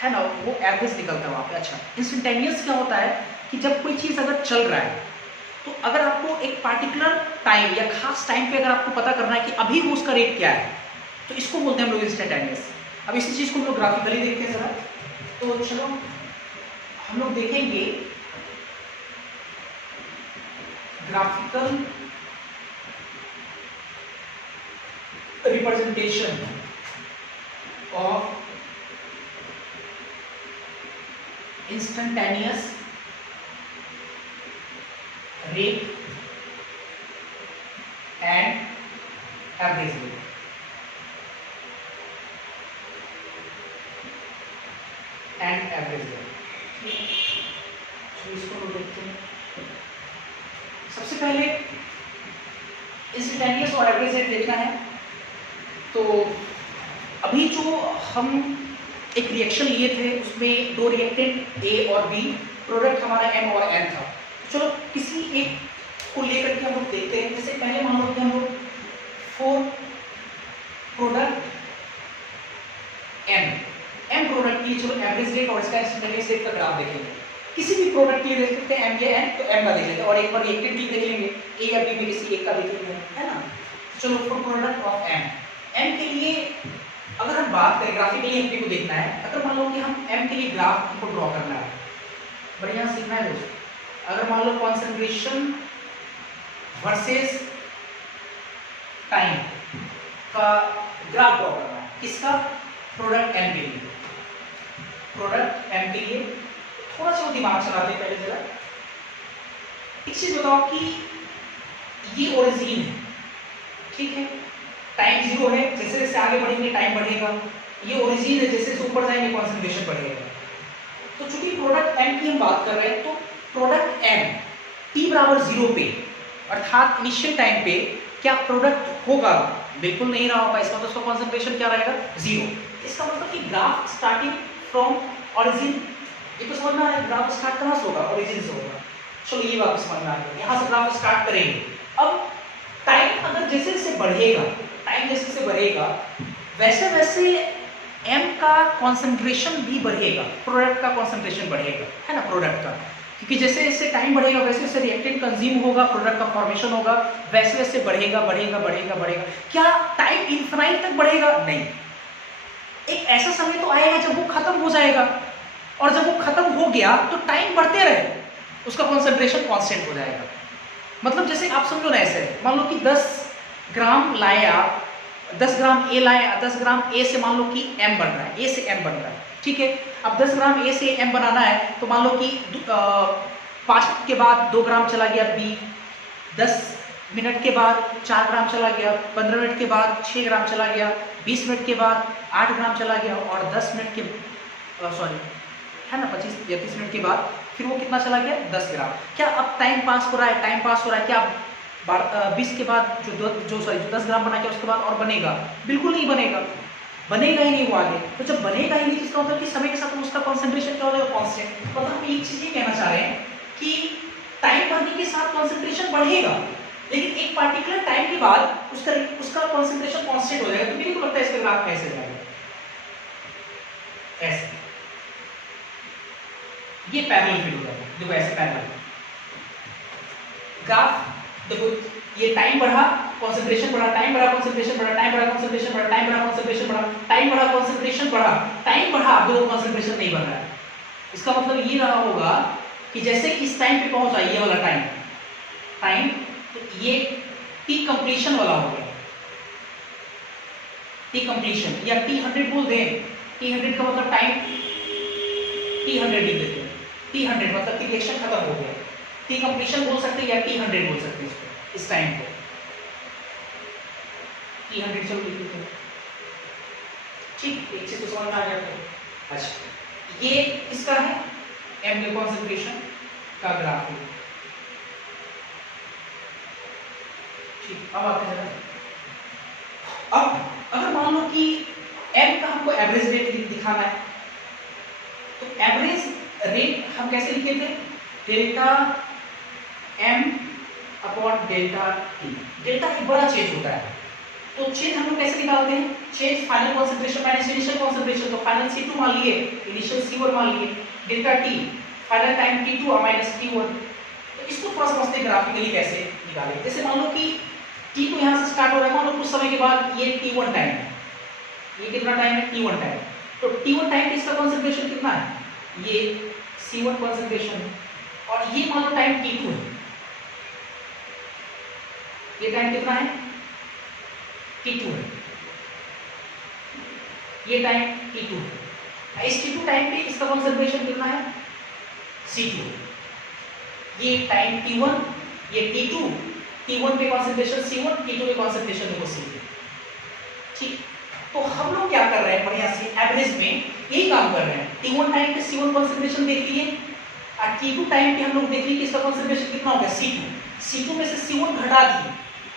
है ना, वो एवरेज निकलता है वहाँ पे। अच्छा, इंस्टेंटेनियस क्या होता है कि जब कोई चीज़ अगर चल रहा है, तो अगर आपको एक पार्टिकुलर टाइम या खास टाइम पे अगर आपको पता करना है कि अभी वो उसका रेट क्या है, तो इसको बोलते हैं हम लोग इंस्टेंटेनियस। अब इसी चीज़ को हम लोग ग्राफिकली देखते हैं जरा। तो चलो हम लोग देखेंगे graphical representation of instantaneous rate and average rate. इसको लोग देखते हैं। सबसे पहले इंस्टेंटेनियस और एवरेज रेट देखना है। तो अभी जो हम एक रिएक्शन लिए थे उसमें दो रिएक्टेंट ए और बी, प्रोडक्ट हमारा एम और एन था। तो चलो किसी एक को लेकर के हम लोग देखते हैं। जैसे पहले मान लो कि हम लोग फोर प्रोडक्ट एम प्रोडक्ट के लिए चलो एवरेज रेट और इसका इंस्टेंटेनियस रेट का ग्राफ देखेंगे। किसी भी प्रोडक्ट के लिए देख सकते हैं एम या एन, तो एम का देख लेते हैं और एक बार रिएक्टेंट के लिए देख लेंगे ए या बी में किसी एक का देख लेंगे, है ना। चलो फोर प्रोडक्ट ऑफ एम के लिए अगर हम बात करें ग्राफिकली एमपी को देखना है। अगर मान लो कि हम एम के लिए ग्राफ हमको ड्रॉ करना है, बढ़िया सीखना है दोस्तों। अगर मान लो कॉन्सेंट्रेशन वर्सेस टाइम का ग्राफ ड्रॉ करना है, किसका? प्रोडक्ट एम के लिए। प्रोडक्ट एम के लिए थोड़ा सा दिमाग चलाते हैं पहले जरा। एक चीज बताओ कि ये ओरिजिन है, ठीक है, टाइम जीरो है, जैसे जैसे आगे बढ़ेंगे टाइम बढ़ेगा। ये ओरिजिन है, जैसे जैसे ऊपर जाएंगे कॉन्सेंट्रेशन बढ़ेगा। तो चूंकि प्रोडक्ट एम की हम बात कर रहे हैं, तो प्रोडक्ट एम टी बराबर जीरो पे अर्थात इनिशियल टाइम पे क्या प्रोडक्ट होगा? बिल्कुल नहीं रहा होगा। इसका तो कॉन्सेंट्रेशन क्या रहेगा? जीरो। इसका मतलब कि ग्राफ स्टार्टिंग फ्रॉम ओरिजिन, ये तो समझ में आ रहा है। ग्राफ स्टार्ट कहाँ से होगा? ओरिजिन से होगा। चलो ये बात समझ में आ गई। यहाँ से ग्राफ स्टार्ट करेंगे। अब टाइम अगर जैसे जैसे बढ़ेगा, टाइम जैसे जैसे बढ़ेगा, वैसे वैसे एम का कॉन्सेंट्रेशन भी बढ़ेगा, प्रोडक्ट का कॉन्सेंट्रेशन बढ़ेगा, है ना, प्रोडक्ट का। क्योंकि जैसे जैसे टाइम बढ़ेगा वैसे वैसे रिएक्टेंट कंज्यूम होगा, प्रोडक्ट का फॉर्मेशन होगा, वैसे वैसे बढ़ेगा बढ़ेगा बढ़ेगा बढ़ेगा। क्या टाइम इनफाइनाइट तक बढ़ेगा? नहीं। एक ऐसा समय तो आएगा जब वो खत्म हो जाएगा, और जब वो खत्म हो गया तो टाइम बढ़ते रहे, उसका कॉन्सेंट्रेशन कांस्टेंट हो जाएगा। मतलब जैसे आप समझो ना, ऐसे मान लो कि 10 ग्राम लाए आप, 10 ग्राम ए लाए, 10 ग्राम ए से मान लो कि एम बन रहा है, ए से एम बन रहा है, ठीक है। अब 10 ग्राम ए से एम बनाना है, तो मान लो कि 5 मिनट के बाद 2 ग्राम चला गया बी, 10 मिनट के बाद 4 ग्राम चला गया, 15 मिनट के बाद 6 ग्राम चला गया, 20 मिनट के बाद 8 ग्राम चला गया, और 10 मिनट के है ना 25 या 30 मिनट के बाद फिर वो कितना चला गया? 10 ग्राम। क्या अब टाइम पास हो रहा है? टाइम पास हो रहा है। क्या 20 के बाद जो 10 ग्राम बना के उसके बाद और बनेगा? बिल्कुल नहीं बनेगा, बनेगा ही नहीं वो आगे। तो जब बनेगा ही नहीं, इसका मतलब कि समय के साथ उसका कॉन्सेंट्रेशन क्या हो जाएगा? कांस्टेंट। मतलब हम एक चीज ये कहना चाह रहे हैं कि टाइम बढ़ने के साथ कॉन्सेंट्रेशन बढ़ेगा, लेकिन एक पार्टिकुलर टाइम के बाद उसका कॉन्सेंट्रेशन कांस्टेंट हो जाएगा। तो मेरे को लगता है इसका ग्राफ कैसे जाएगा? ऐसे, ये पैरेलल फीड हो जाएगा। देखो ऐसे पैरेलल ग्राफ, देखो ये टाइम बढ़ा, कंसंट्रेशन बढ़ा, टाइम बढ़ा, कंसंट्रेशन बढ़ा, टाइम बढ़ा, कंसंट्रेशन बढ़ा, टाइम बढ़ा, कंसंट्रेशन बढ़ा, टाइम बढ़ा, कंसंट्रेशन बढ़ा, टाइम बढ़ा, दो कंसंट्रेशन नहीं बढ़ रहा है। इसका मतलब ये रहा होगा कि जैसे इस टाइम पे पहुंचा ये वाला टाइम, तो ये टी कंप्लीशन वाला हो गया, टी कंप्लीशन या T100 बोल दें। T100 का मतलब टाइम T100 ही देते हैं। T100 मतलब कि रिएक्शन खत्म हो गया। टी कंप्लीशन बोल सकते हैं या T100 बोल सकते हैं इसको, इस टाइम को T100 चलो लिख देते हैं। ठीक, एक चीज तो समझ में आ गया था। अच्छा, ये इसका है एम के कॉन्सेंट्रेशन का ग्राफ है। ठीक, अब आते हैं अब अगर मान लो कि एम का हमको एवरेज रेट दिखाना है, तो एवरेज रेट हम कैसे लिखे थे? Delta M upon delta T. Delta एक बड़ा चेंज होता है, तो चेंज हम लोग कैसे निकालते हैं? Change final concentration minus initial concentration, तो फाइनल C2 मान लिए, इनिशियल C1 मान लिए, delta T final time T2 minus T1। तो इसको थोड़ा समझते हैं ग्राफिकली कैसे निकालें। जैसे मान लो कि T2 यहाँ से स्टार्ट हो रहा है, मान लो कुछ समय के बाद ये T1 टाइम है, ये कितना टाइम है? T1 time. तो T1 टाइम पे इसका कॉन्सेंट्रेशन कितना है? ये C1 कंसंट्रेशन, और ये मान लो टाइम T2 है। ये टाइम कितना है? T2 है। ये टाइम T2 है। इस T2 टाइम पे इसका कंसंट्रेशन कितना है? C2। ये टाइम T1, ये T2, T1 पे कंसंट्रेशन C1, T2 पे कंसंट्रेशन देखो C2। ठीक, तो हम लोग क्या कर रहे हैं, बढ़िया से एवरेज में यही काम कर रहे हैं। T1 टाइम पे C1 कंसंट्रेशन देख लिए, और T2 टाइम पे हम लोग देख लिए कि इसका कंसंट्रेशन कितना हो गया, C2। C2 में से C1 घटा दिए,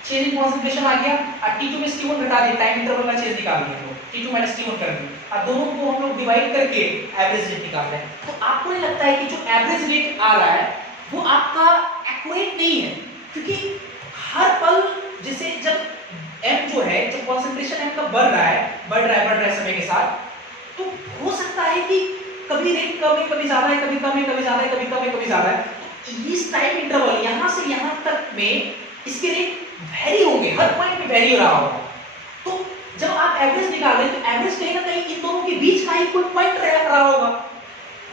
चेंज इन कंसंट्रेशन आ गया, और T2 में C1 घटा दिए, टाइम इंटरवल का चेंज निकाल दिया, तो T2 माइनस T1 कर दिए, और दोनों को हम लोग डिवाइड करके एवरेज रेट निकाल रहे हैं। तो आपको नहीं लगता है कि जो एवरेज रेट आ रहा है वो आपका एक्यूरेट नहीं है, क्योंकि हर पल जैसे जब m जो है, जब कंसंट्रेशन m का बढ़ रहा है समय के साथ, तो हो सकता है कि कभी रेट कम है, कभी ज्यादा है, कभी कम है, कभी ज्यादा है, कभी कम है, कभी ज्यादा है। तो इस टाइम इंटरवल यहां से यहां तक में इसके रेट वेरी होंगे, हर पॉइंट पे वेरी हो रहा होगा। तो जब आप एवरेज निकाल रहे हैं तो एवरेज कहीं ना कहीं इन दोनों के बीच का ही कोई पॉइंट रहा होगा।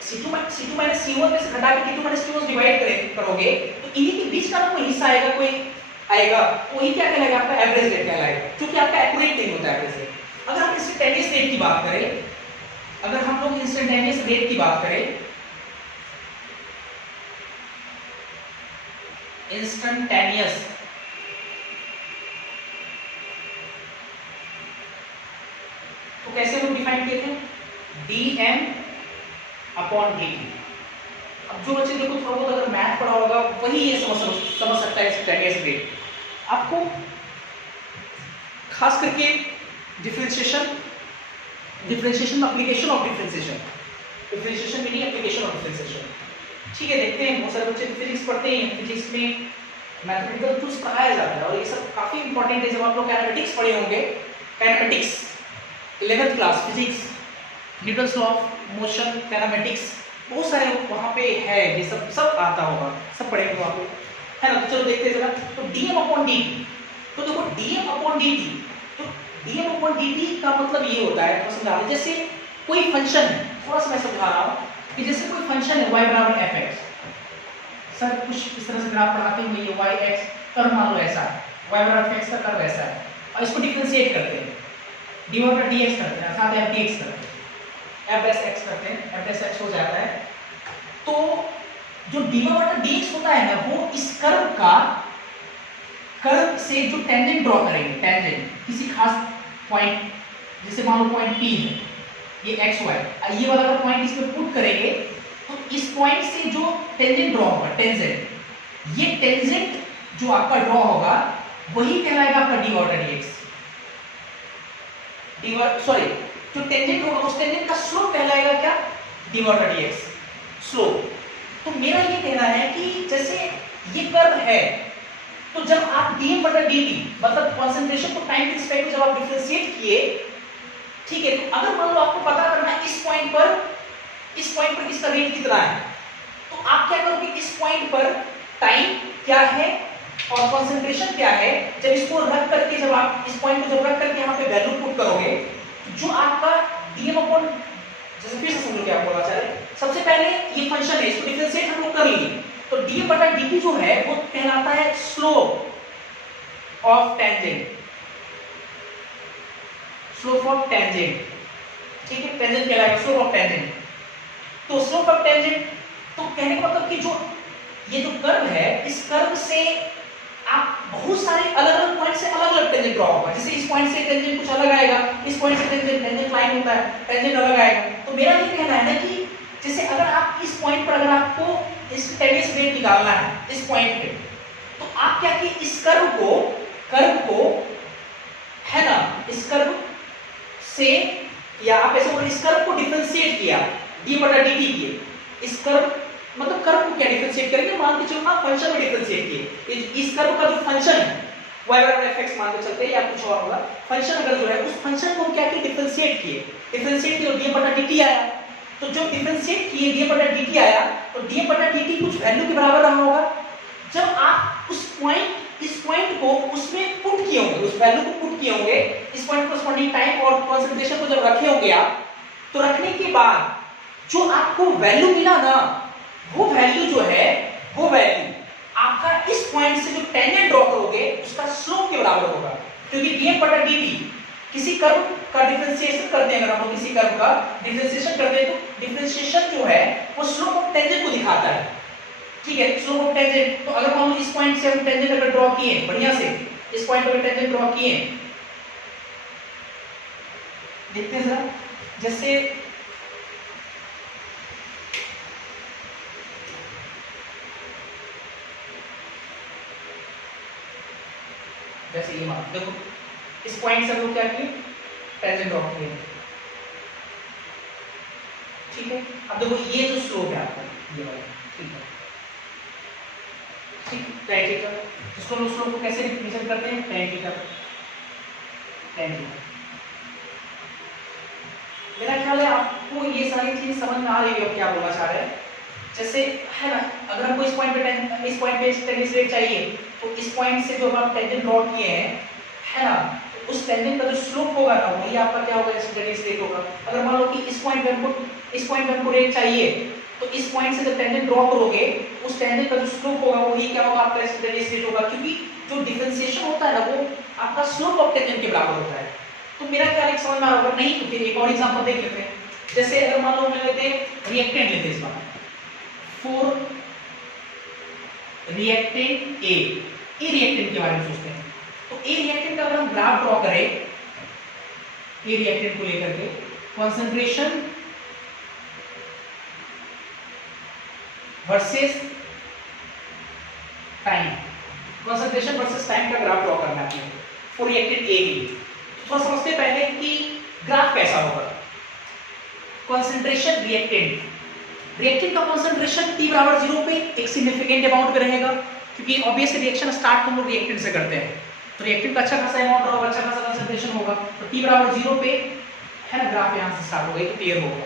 C2 माइनस C1 में से घटा के T2 माइनस T1 डिवाइड करोगे तो इन्हीं के बीच का ना कोई हिस्सा आएगा, कोई आएगा, वही क्या कहलाएगा, आपका एवरेज रेट कहलाएगा, क्योंकि आपका एक्यूरेट नहीं होता एवरेज रेट। अगर हम इंस्टेंटेनियस रेट की बात करें, अगर हम लोग इंस्टेंटेनियस रेट की बात करें, इंस्टेंटेनियस तो कैसे लोग डिफाइन किए थे, dm अपॉन dt। अब जो बच्चे देखो थोड़ा बहुत अगर मैथ पढ़ा होगा वही ये समझ सकता है इंस्टेंटेनियस रेट। आपको खास करके डिफरेंशिएशन में application of differentiation meaning application of differentiation, ठीक है। देखते हैं बहुत सारे बच्चे फिजिक्स पढ़ते हैं, फिजिक्स में मैथमेटिकल टूल्स पढ़ाया जाता है, और ये सब काफी इंपॉर्टेंट है। जब आप लोग काइनेमेटिक्स पढ़े होंगे, kinematics 11th class physics, Newton's law of motion, kinematics, बहुत सारे वहाँ पे है, ये सब आता होगा, सब पढ़ेंगे वहाँ पे, है ना। तो चलो देखते हैं जरा। तो dm अपॉन dt, तो देखो dm अपॉन dt, तो dm अपॉन dt का मतलब ये होता है, तो समझा दें, जैसे कोई फंक्शन है, थोड़ा सा मैं समझा रहा हूँ कि जैसे कोई फंक्शन है y बराबर fx, सर कुछ इस तरह से ग्राफ बनाते हुए ये yx कर्व मान लो ऐसा है, y बराबर fx का कर्व ऐसा है, और इसको डिफरेंशिएट करते हैं, dy बराबर dx करते हैं, अर्थात f dx करते हैं, f डैश x करते हैं, f डैश x हो जाता है। तो जो dy बटा dx होता है ना, वो इस कर्व से जो टेंजेंट ड्रॉ करेंगे, टेंजेंट किसी खास पॉइंट, जैसे मान लो पॉइंट P है, ये x y, ये वाला अगर पॉइंट इसमें पुट करेंगे तो इस पॉइंट से जो टेंजेंट ड्रॉ होगा, टेंजेंट, ये टेंजेंट जो आपका ड्रॉ होगा वही कहलाएगा आपका dy बटा dx। सॉरी, जो टेंजेंट होगा उस टेंजेंट का स्लोप कहलाएगा क्या, dy बटा dx स्लोप। तो मेरा ये कहना है कि जैसे ये कर्व है, तो जब आप dm बटा dt मतलब कंसंट्रेशन को टाइम के रिस्पेक्ट में जब आप डिफरेंशिएट किए, ठीक है, तो अगर मान लो आपको पता करना है इस पॉइंट पर इसका रेट कितना है, तो आप क्या करोगे, इस पॉइंट पर टाइम क्या है और कंसंट्रेशन क्या है, जब इसको रख करके, जब आप इस पॉइंट को जब रख करके यहाँ पे वैल्यू पुट करोगे, जो आपका dm अपॉन, जैसे फिर से समझो क्या बोलना चाह रहे हैं, सबसे पहले ये फंक्शन है, इसको डिफरेंशिएट हम लोग कर लिए, तो dm बटा dt जो है वो कहलाता है slope of tangent, slope of tangent, ठीक है, टेंजेंट कहलाएगा स्लोप ऑफ टेंजेंट। तो स्लोप ऑफ टेंजेंट, तो कहने का मतलब कि जो ये जो कर्व है, इस कर्व से आप बहुत सारे अलग अलग पॉइंट से अलग अलग टेंजेंट ड्रॉ होगा, जैसे इस पॉइंट से टेंजेंट कुछ अलग आएगा, इस पॉइंट से टेंजेंट लाइन होता है, टेंजेंट अलग आएगा। तो मेरा ये कहना है ना कि जैसे अगर आप इस पॉइंट पर, अगर आपको इंस्टेंटेनियस रेट निकालना है इस पॉइंट पे, तो आप क्या कि इस कर्व को है ना, इस कर्व से, या आप ऐसे बोलो इस कर्व को डिफरेंशिएट किया, d बटा dt किए, इस कर्व मतलब कर्व को क्या डिफरेंशिएट करेंगे, मान के चलो आप फंक्शन में डिफरेंशिएट किए, इस कर्व का जो फंक्शन है y बराबर fx मान के चलते हैं, या कुछ और होगा फंक्शन, अगर जो है उस फंक्शन को क्या किए, डिफरेंशिएट किए तो d बटा dt आया। तो जो डिफरेंशिएट किए d बटा dt आया, तो d बटा dt कुछ वैल्यू के बराबर रहा होगा। जब आप इस पॉइंट को उसमें पुट किए होंगे, उस वैल्यू को पुट किए होंगे, इस पॉइंट को टाइम और कंसंट्रेशन को जब रखे होंगे आप, तो रखने के बाद जो आपको वैल्यू मिला ना, वो वैल्यू जो है, वो वैल्यू आपका इस पॉइंट से जो टेंजेंट ड्रॉ करोगे उसका स्लोप के बराबर होगा, क्योंकि df बटा dt किसी कर्व का डिफरेंशिएशन करते हैं, अगर हम लोग किसी कर्व का डिफरेंशिएशन करते हैं तो डिफरेंशिएशन जो है वो स्लोप ऑफ टेंजेंट को दिखाता है, ठीक है, स्लोप ऑफ टेंजेंट। तो अगर हम इस पॉइंट से हम टेंजेंट अगर ड्रॉ किए बढ़िया से, इस पॉइंट पर टेंजेंट ड्रॉ किए, देखते हैं जरा, जैसे ये मान देखो इस पॉइंट से हम लोग क्या किए, टेंजेंट ड्रॉ किए, ठीक है। अब देखो ये जो स्लोप है आपका ये वाला, ठीक है, ठीक, tan थीटा, इसको हम स्लोप को कैसे रिप्रेजेंट करते हैं, tan थीटा, tan थीटा। मेरा ख्याल है आपको ये सारी चीज समझ में आ रही है क्या बोलना चाह रहे हैं। जैसे है ना, अगर हमको इस पॉइंट पे टेंजेंट रेट चाहिए तो इस पॉइंट से जो हम टेंजेंट ड्रॉ किए हैं, है ना, तो उस टेंजेंट का जो स्लोप होगा ना वही आपका क्या होगा, टेंजेंट रेट होगा। अगर मान लो कि इस पॉइंट पे हमको रेट चाहिए तो इस पॉइंट से जब टेंजेंट ड्रॉ करोगे उस टेंजेंट का जो स्लोप होगा वही क्या होगा, आपका टेंजेंट रेट होगा, क्योंकि जो डिफरेंशिएशन होता है ना वो आपका स्लोप ऑफ टेंजेंट के बराबर होता है। तो मेरा क्या एक समझ में आ रहा होगा, नहीं तो फिर एक और एग्जांपल देख लेते हैं। जैसे अगर मान लो मैं लेते हैं रिएक्टेंट लेते हैं, इस बार फॉर रिएक्टेंट ए रिएक्टेंट के बारे में सोचते हैं। तो ए रिएक्टेंट का अगर हम ग्राफ ड्रॉ करें, ए रिएक्टेंट को लेकर के concentration versus time, concentration versus time का ग्राफ ड्रॉ करना है फॉर रिएक्टेंट ए की। तो समझते पहले कि ग्राफ कैसा होगा। कंसंट्रेशन रिएक्टेंट का कंसंट्रेशन T बराबर 0 पे एक सिग्निफिकेंट अमाउंट पे रहेगा, क्योंकि ऑब्वियस रिएक्शन स्टार्ट हम लोग रिएक्टेंट से करते हैं, तो रिएक्टेंट का अच्छा खासा अमाउंट होगा, अच्छा खासा कंसंट्रेशन होगा, तो T बराबर 0 पे है ना, ग्राफ यहां से स्टार्ट हो गई तो क्लियर होगा।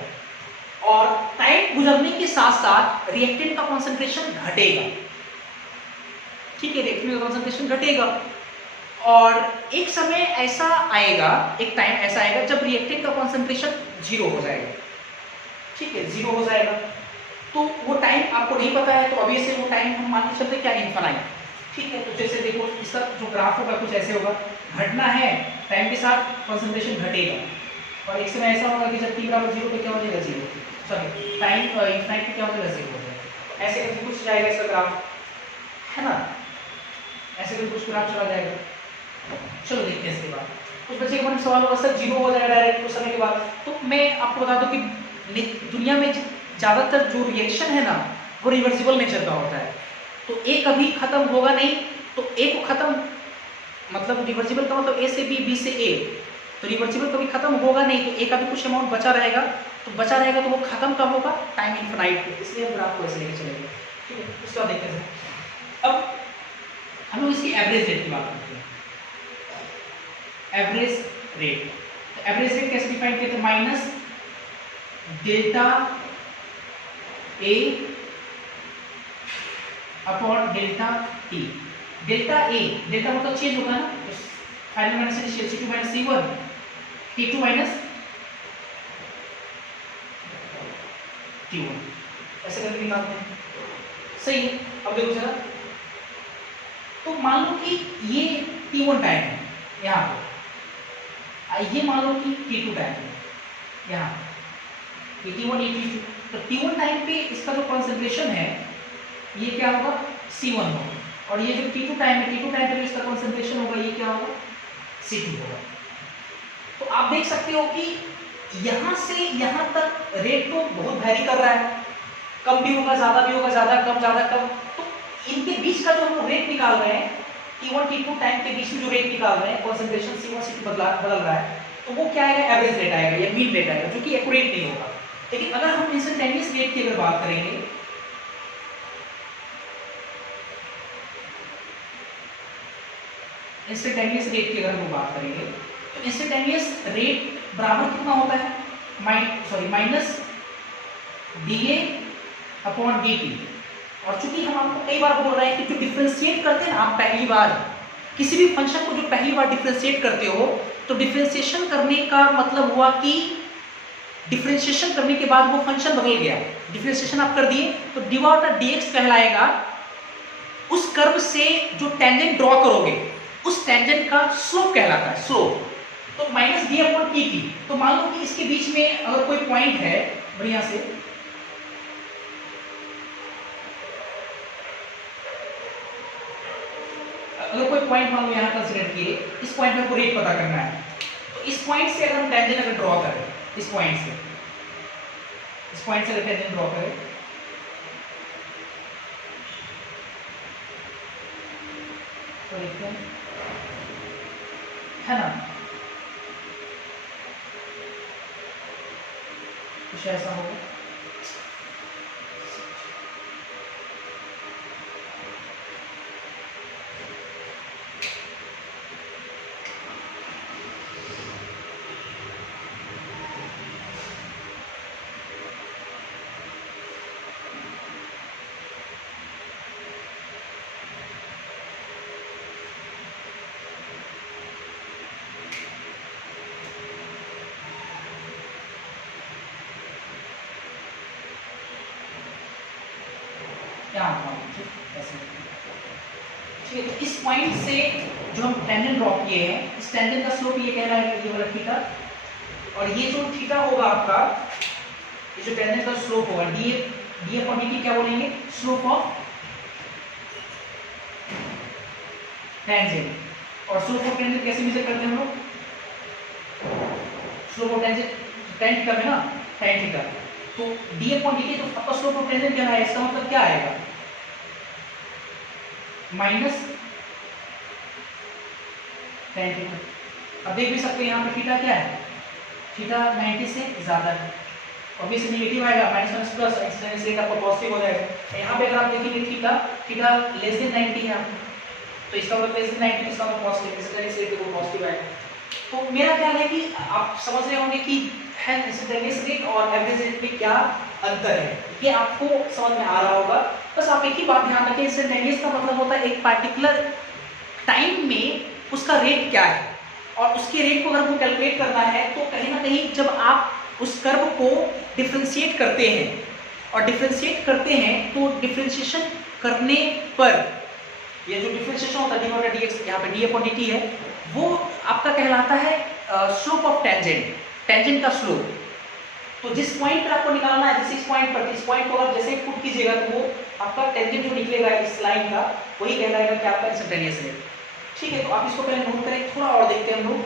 और टाइम गुजरने के साथ साथ रिएक्टेंट का कंसंट्रेशन घटेगा, ठीक है, रिएक्टेंट का कंसंट्रेशन घटेगा और एक समय ऐसा आएगा, एक टाइम ऐसा आएगा जब रिएक्टेंट का कंसंट्रेशन 0 हो जाएगा, ठीक है, 0 हो जाएगा। तो वो टाइम आपको नहीं पता है, तो ऑब्वियसली वो टाइम हम मान के चलते क्या, इनफाइनाइट, ठीक है। तो जैसे देखो इसका जो ग्राफ होगा कुछ ऐसे होगा, घटना है टाइम के साथ कंसंट्रेशन घटेगा और एक समय ऐसा होगा कि जब T बराबर 0 पे क्या हो जाएगा, 0, सॉरी टाइम इनफाइनाइट पे क्या हो जाएगा, 0 हो जाएगा। ऐसे करके कुछ जाएगा इसका ग्राफ, है ना, ऐसे करके कुछ ग्राफ चला जाएगा। चलो देखते हैं इसके बाद कुछ बच्चे के मन में सवाल होगा, सर 0 हो जाएगा डायरेक्ट कुछ समय के बाद। तो मैं आपको बता दूं कि दुनिया में ज़्यादातर जो रिएक्शन है ना वो रिवर्सिबल नेचर का होता है, तो ए कभी खत्म होगा नहीं, तो ए को खत्म मतलब रिवर्सिबल का मतलब ए से बी, बी से ए, तो रिवर्सिबल कभी खत्म होगा नहीं, तो ए का भी कुछ अमाउंट बचा रहेगा, तो बचा रहेगा तो वो खत्म कब होगा, टाइम इनफिनाइट पे, इसलिए हम ग्राफ को ऐसे लेके चलेंगे, ठीक है। उसके बाद देखते हैं अब हम लोग इसकी एवरेज रेट की बात करते हैं। एवरेज रेट, एवरेज रेट कैसे डिफाइन करते हैं, minus delta A upon delta T. Delta A, delta मतलब चेंज होगा ना, final minus initial C2 minus C1, T2 minus T1, ऐसे करके निकालते हैं, सही है। अब देखो जरा, तो मान लो कि ये T1 टाइम है यहाँ पे, ये मान लो कि T2 टाइम है यहाँ, ये T1 ये T2, तो T1 टाइम पे इसका जो कंसंट्रेशन है ये क्या होगा, C1 होगा, और ये जो T2 टाइम है, T2 टाइम पे जो इसका कंसंट्रेशन होगा ये क्या होगा, C2 होगा। तो आप देख सकते हो कि यहाँ से यहाँ तक रेट तो बहुत वैरी कर रहा है, कम भी होगा, ज़्यादा भी होगा, ज़्यादा कम, तो इनके बीच का जो हम रेट निकाल रहे हैं T1 T2 टाइम के बीच में जो रेट निकाल रहे हैं, कंसंट्रेशन C1 C2 बदल रहा है, तो वो क्या आएगा, एवरेज रेट आएगा या मीन रेट आएगा, जो कि एक्यूरेट नहीं होगा। लेकिन अगर हम इंस्टेंटेनियस रेट की अगर बात करेंगे, इंस्टेंटेनियस रेट की अगर हम बात करेंगे तो इंस्टेंटेनियस रेट बराबर कितना होता है, माइनस dA अपॉन dt। और चूंकि हम आपको कई बार बोल रहे हैं कि जो डिफरेंशिएट करते हैं ना आप पहली बार किसी भी फंक्शन को, जो पहली बार डिफरेंशिएट करते हो, तो डिफरेंशिएशन करने का मतलब हुआ कि डिफरेंशिएशन करने के बाद वो फंक्शन बदल गया, डिफरेंशिएशन आप कर दिए तो dy बटा dx कहलाएगा उस कर्व से जो टेंजेंट ड्रॉ करोगे उस टेंजेंट का स्लोप कहलाता है, स्लोप। तो माइनस डी अपॉन टी थी, तो मान लो कि इसके बीच में अगर कोई पॉइंट है बढ़िया से, अगर कोई पॉइंट मान लो यहाँ कंसीडर किए, इस पॉइंट में आपको रेट पता करना है, तो इस पॉइंट से अगर हम टेंजेंट अगर ड्रॉ करें, इस पॉइंट से अगर टेंजेंट ड्रॉ करें, तो देखते हैं है ना, कुछ ऐसा होगा। क्या ऐसे, ठीक है। तो इस पॉइंट से जो हम टेंजेंट ड्रॉ किए हैं, इस टेंजेंट का स्लोप ये कहना है ये वाला थीटा, और ये जो थीटा होगा आपका, ये जो टेंजेंट का स्लोप होगा डी अपॉन dt क्या बोलेंगे, स्लोप ऑफ टेंजेंट। और स्लोप ऑफ टेंजेंट कैसे मेजर करते हैं हम लोग, slope of tangent tan theta में ना, tan थीटा, तो डी अपॉन dt तो आपका स्लोप ऑफ टेंजेंट क्या है, इसका मतलब क्या आएगा, माइनस tan थीटा। अब देख भी सकते हैं यहाँ पे थीटा क्या है, थीटा 90 से ज्यादा है, ऑब्वियसली नेगेटिव आएगा, माइनस माइनस प्लस, इसमें से आपका पॉजिटिव हो जाएगा। यहाँ पे अगर आप देखेंगे थीटा लेस देन 90 है, तो इसका मतलब लेस देन 90, इसका मतलब पॉजिटिव, इस तरह से देखो पॉजिटिव आएगा। तो मेरा ख्याल है कि आप समझ रहे होंगे कि है इंस्टेंटेनियस रेट और एवरेज रेट में क्या अंतर है, ये आपको समझ में आ रहा होगा। बस आप एक ही बात ध्यान रखें, इंस्टेंटेनियस का मतलब होता है एक पार्टिकुलर टाइम में उसका रेट क्या है, और उसके रेट को अगर हमको कैलकुलेट करना है तो कहीं ना कहीं जब आप उस कर्व को डिफरेंशिएट करते हैं, और डिफरेंशिएट करते हैं तो डिफरेंशिएशन करने पर ये जो डिफरेंशिएशन होता है डी बटा dx, यहाँ पे डी अपॉन dt है, वो आपका कहलाता है स्लोप ऑफ टेंजेंट, टेंजेंट का स्लोप। तो जिस पॉइंट पर आपको निकालना है, जैसे इस पॉइंट पर, इस पॉइंट को आप जैसे पुट कीजिएगा तो वो आपका टेंजेंट जो निकलेगा इस लाइन का, वही कहलाएगा कि आपका इंस्टेंटेनियस रेट। ठीक है, तो आप इसको पहले नोट करें, थोड़ा और देखते हैं हम लोग।